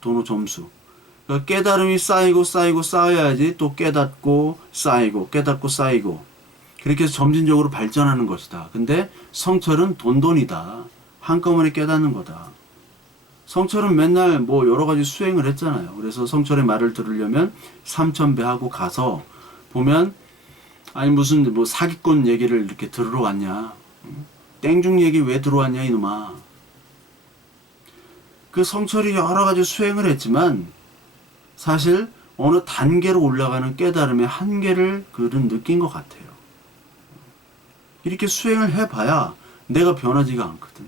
도노 점수. 그러니까 깨달음이 쌓이고 쌓여야지 또 깨닫고 쌓이고 그렇게 해서 점진적으로 발전하는 것이다. 근데 성철은 돈돈이다. 한꺼번에 깨닫는 거다. 성철은 맨날 뭐 여러 가지 수행을 했잖아요. 그래서 성철의 말을 들으려면 삼천배 하고 가서 보면 아니 무슨 뭐 사기꾼 얘기를 이렇게 들으러 왔냐. 땡중 얘기 왜 들어왔냐 이놈아. 그 성철이 여러 가지 수행을 했지만 사실 어느 단계로 올라가는 깨달음의 한계를 그는 느낀 것 같아요. 이렇게 수행을 해봐야 내가 변하지가 않거든.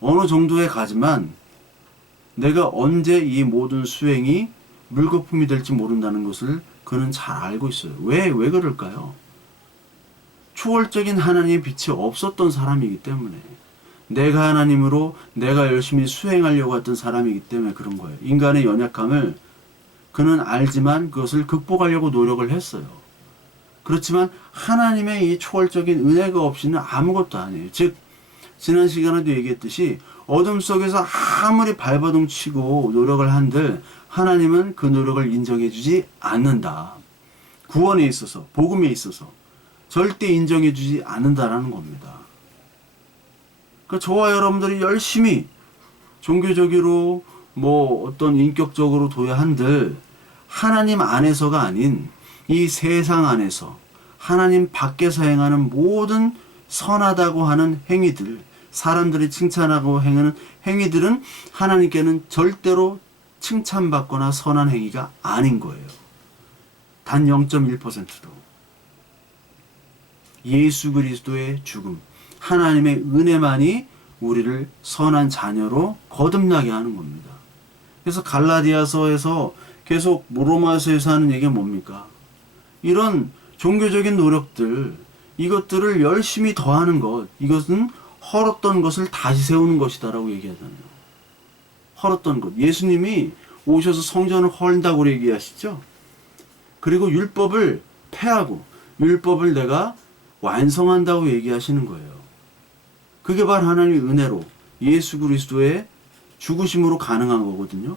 어느 정도에 가지만 내가 언제 이 모든 수행이 물거품이 될지 모른다는 것을 그는 잘 알고 있어요. 왜 그럴까요? 초월적인 하나님의 빛이 없었던 사람이기 때문에, 내가 하나님으로 내가 열심히 수행하려고 했던 사람이기 때문에 그런 거예요. 인간의 연약함을 그는 알지만 그것을 극복하려고 노력을 했어요. 그렇지만 하나님의 이 초월적인 은혜가 없이는 아무것도 아니에요. 즉 지난 시간에도 얘기했듯이 어둠 속에서 아무리 발버둥 치고 노력을 한들 하나님은 그 노력을 인정해 주지 않는다. 구원에 있어서, 복음에 있어서 절대 인정해 주지 않는다라는 겁니다. 그러니까 저와 여러분들이 열심히 종교적으로 뭐 어떤 인격적으로 둬야 한들 하나님 안에서가 아닌 이 세상 안에서 하나님 밖에서 행하는 모든 선하다고 하는 행위들, 사람들이 칭찬하고 행하는 행위들은 하나님께는 절대로 칭찬받거나 선한 행위가 아닌 거예요. 단 0.1%도. 예수 그리스도의 죽음, 하나님의 은혜만이 우리를 선한 자녀로 거듭나게 하는 겁니다. 그래서 갈라디아서에서 계속 로마서에서 하는 얘기가 뭡니까? 이런 종교적인 노력들, 이것들을 열심히 더하는 것, 이것은 헐었던 것을 다시 세우는 것이다라고 얘기하잖아요. 헐었던 것. 예수님이 오셔서 성전을 헐다고 얘기하시죠. 그리고 율법을 폐하고 율법을 내가 완성한다고 얘기하시는 거예요. 그게 바로 하나님의 은혜로 예수 그리스도의 죽으심으로 가능한 거거든요.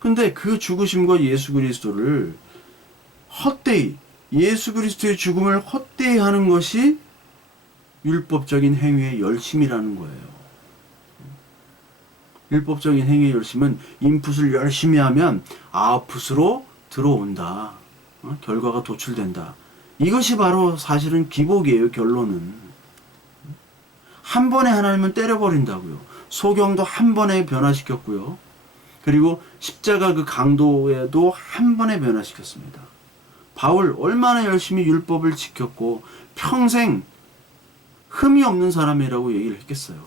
근데 그 죽으심과 예수 그리스도를 헛되이, 예수 그리스도의 죽음을 헛되이 하는 것이 율법적인 행위의 열심이라는 거예요. 율법적인 행위의 열심은 인풋을 열심히 하면 아웃풋으로 들어온다. 결과가 도출된다. 이것이 바로 사실은 기복이에요. 결론은. 한 번에 하나님은 때려버린다고요. 소경도 한 번에 변화시켰고요. 그리고 십자가 그 강도에도 한 번에 변화시켰습니다. 바울 얼마나 열심히 율법을 지켰고 평생 흠이 없는 사람이라고 얘기를 했겠어요.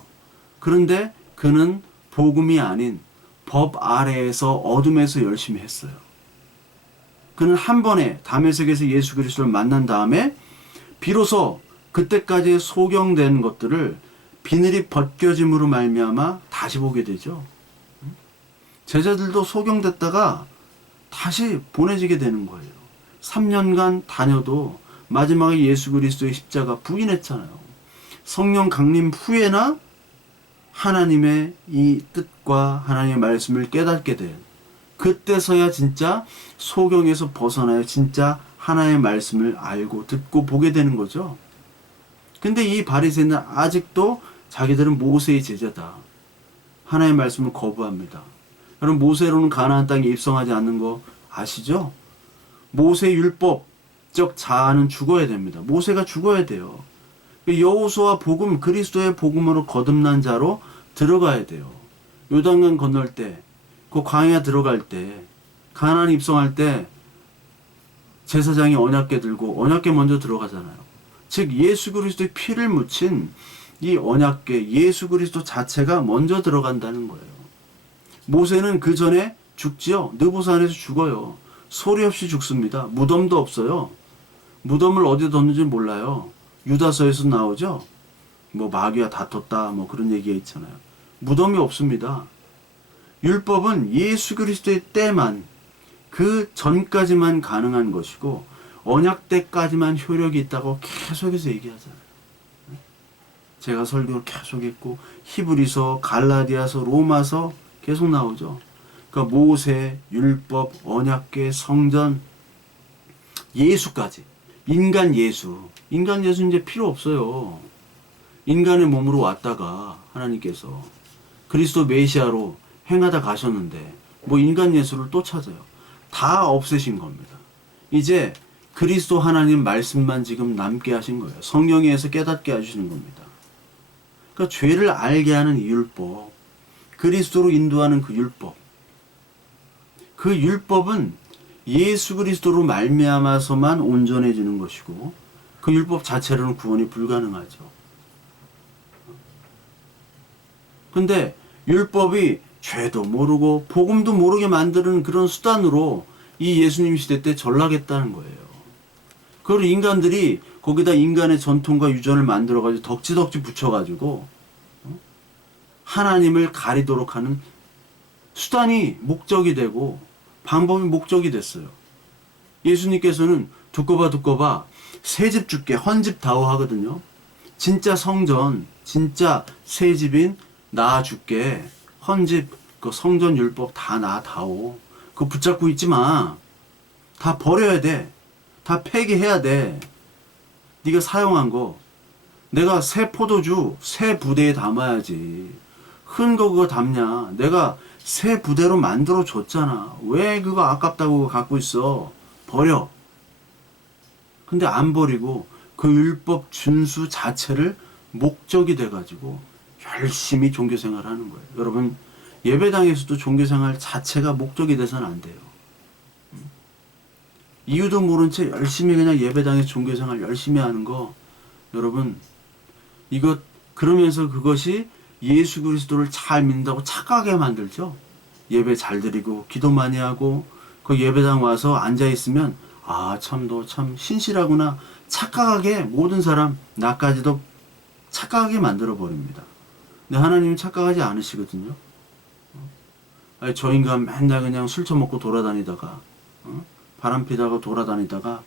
그런데 그는 복음이 아닌 법 아래에서 어둠에서 열심히 했어요. 그는 한 번에 다메섹에서 예수 그리스도를 만난 다음에 비로소 그때까지 소경된 것들을 비늘이 벗겨짐으로 말미암아 다시 보게 되죠. 제자들도 소경됐다가 다시 보내지게 되는 거예요. 3년간 다녀도 마지막에 예수 그리스도의 십자가 부인했잖아요. 성령 강림 후에나 하나님의 이 뜻과 하나님의 말씀을 깨닫게 된, 그때서야 진짜 소경에서 벗어나야 진짜 하나님의 말씀을 알고 듣고 보게 되는 거죠. 근데 이 바리새인은 아직도 자기들은 모세의 제자다, 하나님의 말씀을 거부합니다. 여러분, 모세로는 가나안 땅에 입성하지 않는 거 아시죠? 모세 율법적 자아는 죽어야 됩니다. 모세가 죽어야 돼요. 여호수아 복음, 그리스도의 복음으로 거듭난 자로 들어가야 돼요. 요단강 건널 때, 그 광야 들어갈 때, 가나안 입성할 때 제사장이 언약궤 들고 언약궤 먼저 들어가잖아요. 즉 예수 그리스도의 피를 묻힌 이 언약궤, 예수 그리스도 자체가 먼저 들어간다는 거예요. 모세는 그 전에 죽지요. 느보산에서 죽어요. 소리 없이 죽습니다. 무덤도 없어요. 무덤을 어디에 뒀는지 몰라요. 유다서에서 나오죠. 뭐 마귀와 다퉜다 뭐 그런 얘기가 있잖아요. 무덤이 없습니다. 율법은 예수 그리스도의 때만, 그 전까지만 가능한 것이고 언약 때까지만 효력이 있다고 계속해서 얘기하잖아요. 제가 설교를 계속 했고 히브리서, 갈라디아서, 로마서 계속 나오죠. 그러니까 모세, 율법, 언약궤, 성전, 예수까지. 인간 예수. 인간 예수 이제 필요 없어요. 인간의 몸으로 왔다가 하나님께서 그리스도 메시아로 행하다 가셨는데 뭐 인간 예수를 또 찾아요. 다 없애신 겁니다. 이제 그리스도 하나님 말씀만 지금 남게 하신 거예요. 성령에 의해서 깨닫게 해주시는 겁니다. 그러니까 죄를 알게 하는 이 율법, 그리스도로 인도하는 그 율법, 그 율법은 예수 그리스도로 말미암아서만 온전해지는 것이고 그 율법 자체로는 구원이 불가능하죠. 근데 율법이 죄도 모르고 복음도 모르게 만드는 그런 수단으로 이 예수님 시대 때 전락했다는 거예요. 그걸 인간들이 거기다 인간의 전통과 유전을 만들어가지고 덕지덕지 붙여가지고 하나님을 가리도록 하는 수단이 목적이 되고 방법이 목적이 됐어요. 예수님께서는 두고 봐 새집 줄게 헌집 다오 하거든요. 진짜 성전, 진짜 새집인 나 줄게 헌집, 그 성전 율법 다 나 다오. 그거 붙잡고 있지 마. 다 버려야 돼. 다 폐기해야 돼. 네가 사용한 거 내가 새 포도주 새 부대에 담아야지. 흔 거 그거 담냐. 내가 새 부대로 만들어 줬잖아. 왜 그거 아깝다고 갖고 있어. 버려. 근데 안 버리고 그 율법 준수 자체를 목적이 돼가지고 열심히 종교생활 하는 거예요. 여러분, 예배당에서도 종교생활 자체가 목적이 돼서는 안 돼요. 이유도 모른 채 열심히 그냥 예배당에서 종교생활 열심히 하는 거, 여러분, 이거 그러면서 그것이 예수 그리스도를 잘 믿는다고 착각하게 만들죠. 예배 잘 드리고 기도 많이 하고 그 예배당 와서 앉아있으면 아, 참 너 참 신실하구나 착각하게 모든 사람, 나까지도 착각하게 만들어 버립니다. 근데 하나님은 착각하지 않으시거든요. 아니, 저 인간 맨날 그냥 술 처먹고 돌아다니다가 바람 피다가 돌아다니다가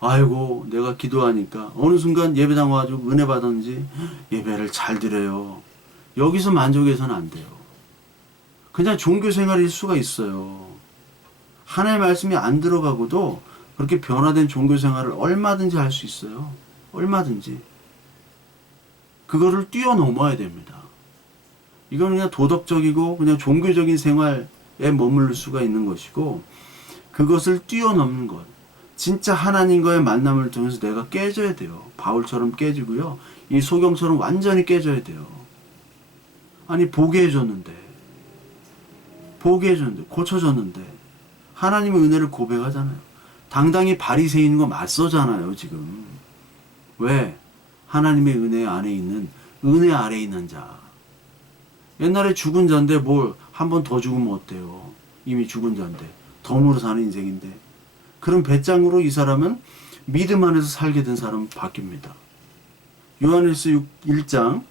아이고 내가 기도하니까 어느 순간 예배당 와가지고 은혜 받았는지 예배를 잘 드려요. 여기서 만족해서는 안 돼요. 그냥 종교생활일 수가 있어요. 하나님의 말씀이 안 들어가고도 그렇게 변화된 종교생활을 얼마든지 할 수 있어요. 얼마든지. 그거를 뛰어넘어야 됩니다. 이건 그냥 도덕적이고 그냥 종교적인 생활에 머무를 수가 있는 것이고, 그것을 뛰어넘는 것, 진짜 하나님과의 만남을 통해서 내가 깨져야 돼요. 바울처럼 깨지고요. 이 소경처럼 완전히 깨져야 돼요. 아니 보게 해줬는데 고쳐줬는데 하나님의 은혜를 고백하잖아요. 당당히 바리새인과 맞서잖아요. 지금 왜? 하나님의 은혜 안에 있는, 은혜 아래 있는 자. 옛날에 죽은 자인데 뭘 한 번 더 죽으면 어때요? 이미 죽은 자인데 덤으로 사는 인생인데. 그런 배짱으로 이 사람은 믿음 안에서 살게 된 사람은 바뀝니다. 요한일서 1장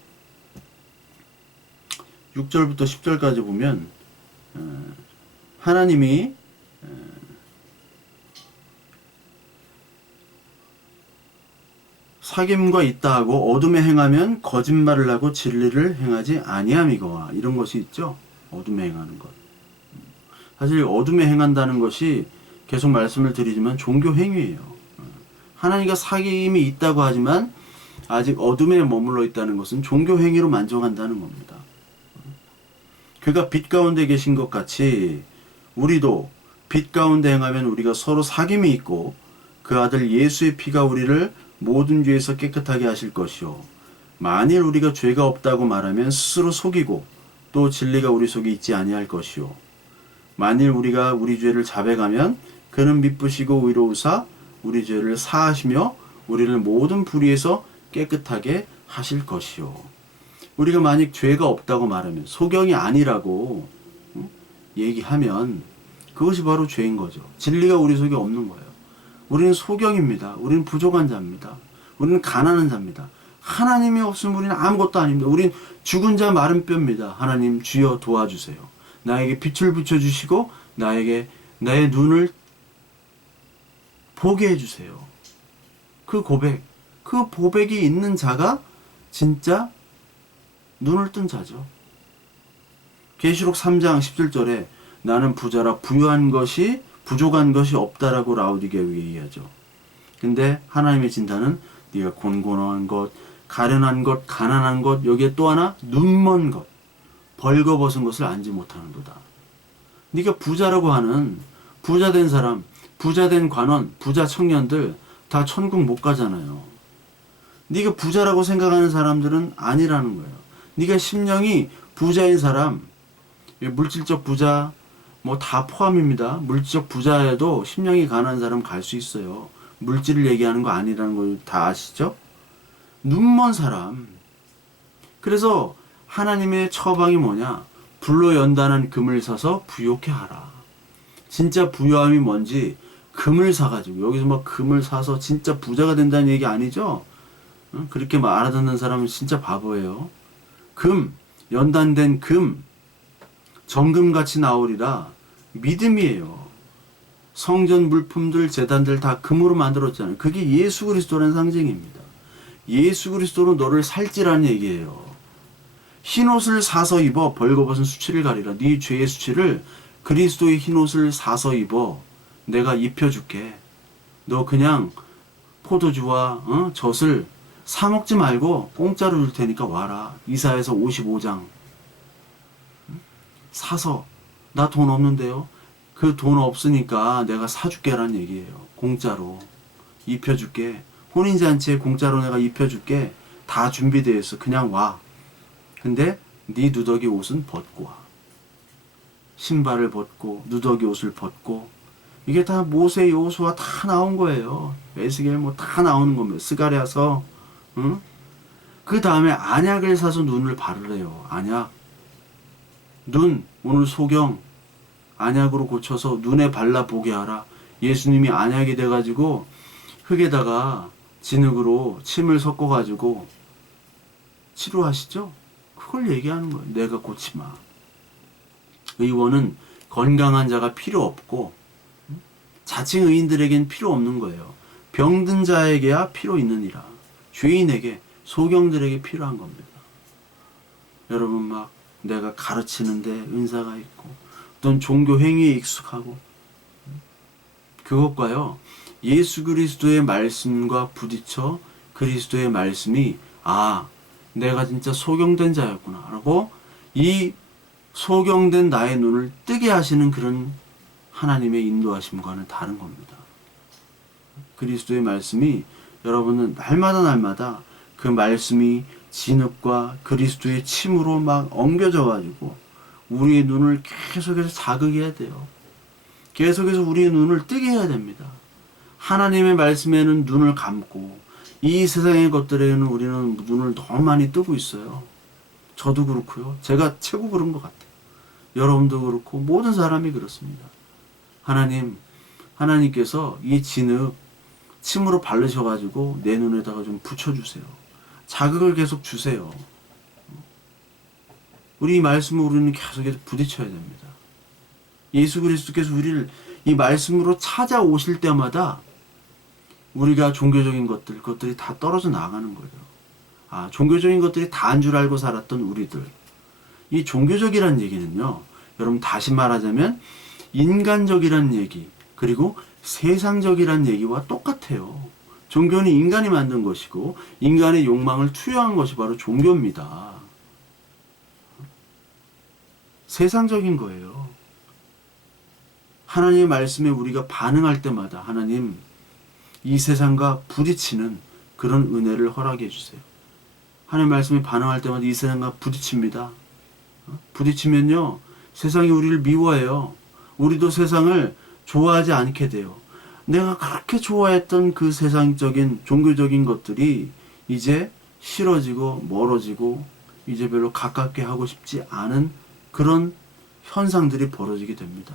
6절부터 10절까지 보면 하나님이 사귐과 있다 하고 어둠에 행하면 거짓말을 하고 진리를 행하지 아니함이거와, 이런 것이 있죠. 어둠에 행하는 것. 사실 어둠에 행한다는 것이 계속 말씀을 드리지만 종교 행위예요. 하나님과 사귐이 있다고 하지만 아직 어둠에 머물러 있다는 것은 종교 행위로 만족한다는 겁니다. 그가 빛 가운데 계신 것 같이 우리도 빛 가운데 행하면 우리가 서로 사귐이 있고 그 아들 예수의 피가 우리를 모든 죄에서 깨끗하게 하실 것이요, 만일 우리가 죄가 없다고 말하면 스스로 속이고 또 진리가 우리 속에 있지 아니할 것이요, 만일 우리가 우리 죄를 자백하면 그는 미쁘시고 의로우사 우리 죄를 사하시며 우리를 모든 불의에서 깨끗하게 하실 것이요. 우리가 만약 죄가 없다고 말하면, 소경이 아니라고 얘기하면 그것이 바로 죄인 거죠. 진리가 우리 속에 없는 거예요. 우리는 소경입니다. 우리는 부족한 자입니다. 우리는 가난한 자입니다. 하나님이 없으면 우리는 아무것도 아닙니다. 우리는 죽은 자 마른 뼈입니다. 하나님 주여 도와주세요. 나에게 빛을 비춰주시고 나에게 나의 눈을 보게 해주세요. 그 고백이 있는 자가 진짜 눈을 뜬 자죠. 계시록 3장 17절에 나는 부자라 부유한 것이 부족한 것이 없다라고 라우디게오에 얘기하죠. 근데 하나님의 진단은 네가 곤곤한 것, 가련한 것, 가난한 것, 여기에 또 하나 눈먼 것, 벌거벗은 것을 알지 못하는도다. 네가 부자라고 하는, 부자된 사람, 부자된 관원, 부자 청년들 다 천국 못 가잖아요. 네가 부자라고 생각하는 사람들은 아니라는 거예요. 네가 심령이 부자인 사람, 물질적 부자 뭐 다 포함입니다. 물질적 부자에도 심령이 가난한 사람 갈 수 있어요. 물질을 얘기하는 거 아니라는 걸 다 아시죠? 눈먼 사람. 그래서 하나님의 처방이 뭐냐? 불로 연단한 금을 사서 부요케 하라. 진짜 부요함이 뭔지 금을 사가지고, 여기서 막 금을 사서 진짜 부자가 된다는 얘기 아니죠? 그렇게 막 알아듣는 사람은 진짜 바보예요. 금, 연단된 금, 정금같이 나오리라. 믿음이에요. 성전 물품들, 제단들 다 금으로 만들었잖아요. 그게 예수 그리스도라는 상징입니다. 예수 그리스도로 너를 살찌라는 얘기예요. 흰옷을 사서 입어 벌거벗은 수치를 가리라. 네 죄의 수치를 그리스도의 흰옷을 사서 입어 내가 입혀줄게. 너 그냥 포도주와 젖을 사 먹지 말고 공짜로 줄 테니까 와라. 이사야서 55장 사서, 나 돈 없는데요. 그 돈 없으니까 내가 사줄게라는 얘기예요. 공짜로 입혀줄게. 혼인잔치에 공짜로 내가 입혀줄게. 다 준비되어 있어. 그냥 와. 근데 네 누더기 옷은 벗고 와. 신발을 벗고 누더기 옷을 벗고, 이게 다 모세 여호수아 다 나온 거예요. 에스겔 뭐 다 나오는 겁니다. 스가랴서. 응? 그 다음에 안약을 사서 눈을 바르래요. 안약. 눈, 오늘 소경 안약으로 고쳐서 눈에 발라보게 하라. 예수님이 안약이 돼가지고 흙에다가 진흙으로 침을 섞어가지고 치료하시죠? 그걸 얘기하는 거예요. 내가 고치마. 의원은 건강한 자가 필요 없고 자칭 의인들에겐 필요 없는 거예요. 병든 자에게야 필요 있느니라. 죄인에게, 소경들에게 필요한 겁니다. 여러분, 막 내가 가르치는데 은사가 있고 어떤 종교 행위에 익숙하고, 그것과요 예수 그리스도의 말씀과 부딪혀 그리스도의 말씀이 내가 진짜 소경된 자였구나 라고 이 소경된 나의 눈을 뜨게 하시는 그런 하나님의 인도하심과는 다른 겁니다. 그리스도의 말씀이 여러분은 날마다 그 말씀이 진흙과 그리스도의 침으로 막 엉겨져 가지고 우리의 눈을 계속해서 자극해야 돼요. 계속해서 우리의 눈을 뜨게 해야 됩니다. 하나님의 말씀에는 눈을 감고 이 세상의 것들에는 우리는 눈을 너무 많이 뜨고 있어요. 저도 그렇고요. 제가 최고 그런 것 같아요. 여러분도 그렇고 모든 사람이 그렇습니다. 하나님께서 이 진흙 침으로 바르셔가지고 내 눈에다가 좀 붙여주세요. 자극을 계속 주세요. 우리 이 말씀을 우리는 계속해서 부딪혀야 됩니다. 예수 그리스도께서 우리를 이 말씀으로 찾아오실 때마다 우리가 종교적인 그것들이 다 떨어져 나가는 거예요. 아, 종교적인 것들이 다인 줄 알고 살았던 우리들. 이 종교적이란 얘기는요, 여러분 다시 말하자면 인간적이란 얘기, 그리고 세상적이란 얘기와 똑같아요. 종교는 인간이 만든 것이고 인간의 욕망을 투영한 것이 바로 종교입니다. 세상적인 거예요. 하나님의 말씀에 우리가 반응할 때마다 하나님 이 세상과 부딪히는 그런 은혜를 허락해 주세요. 하나님의 말씀에 반응할 때마다 이 세상과 부딪힙니다. 부딪히면요, 세상이 우리를 미워해요. 우리도 세상을 좋아하지 않게 돼요. 내가 그렇게 좋아했던 그 세상적인 종교적인 것들이 이제 싫어지고 멀어지고 이제 별로 가깝게 하고 싶지 않은 그런 현상들이 벌어지게 됩니다.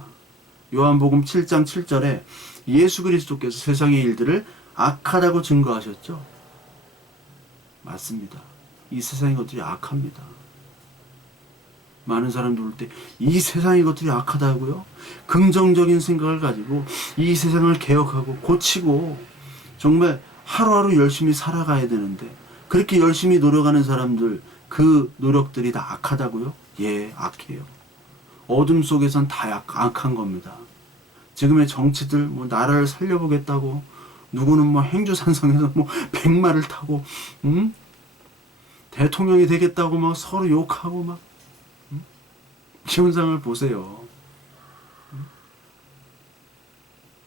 요한복음 7장 7절에 예수 그리스도께서 세상의 일들을 악하다고 증거하셨죠. 맞습니다. 이 세상의 것들이 악합니다. 많은 사람들 볼 때 이 세상의 것들이 악하다고요? 긍정적인 생각을 가지고 이 세상을 개혁하고 고치고 정말 하루하루 열심히 살아가야 되는데 그렇게 열심히 노력하는 사람들 그 노력들이 다 악하다고요? 예, 악해요. 어둠 속에선 다 악한 겁니다. 지금의 정치들 뭐 나라를 살려보겠다고 누구는 뭐 행주산성에서 뭐 백마를 타고 대통령이 되겠다고 막 서로 욕하고 막 현상을 보세요.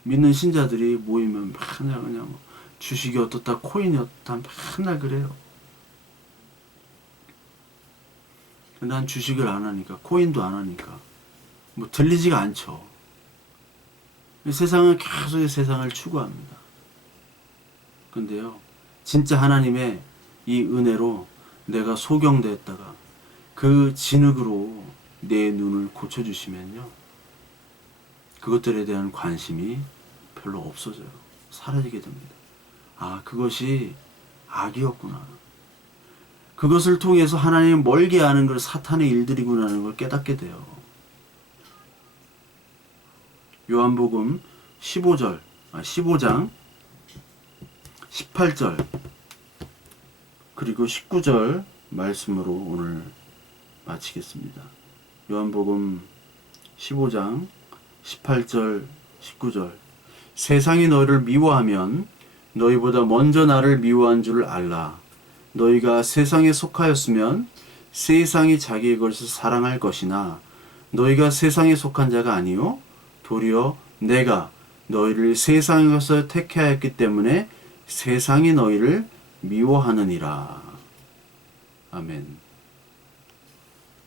믿는 신자들이 모이면 맨날 그냥 뭐 주식이 어떻다 코인이 어떻다 맨날 그래요. 난 주식을 안 하니까 코인도 안 하니까 뭐 들리지가 않죠. 세상은 계속 세상을 추구합니다. 근데요, 진짜 하나님의 이 은혜로 내가 소경됐다가 그 진흙으로 내 눈을 고쳐주시면요, 그것들에 대한 관심이 별로 없어져요. 사라지게 됩니다. 아, 그것이 악이었구나. 그것을 통해서 하나님 멀게 하는 걸 사탄의 일들이구나 하는 걸 깨닫게 돼요. 요한복음 15장 18절 그리고 19절 말씀으로 오늘 마치겠습니다. 요한복음 15장 18절 19절 세상이 너희를 미워하면 너희보다 먼저 나를 미워한 줄을 알라. 너희가 세상에 속하였으면 세상이 자기의 것을 사랑할 것이나 너희가 세상에 속한 자가 아니요 도리어 내가 너희를 세상에서 택하였기 때문에 세상이 너희를 미워하느니라. 아멘.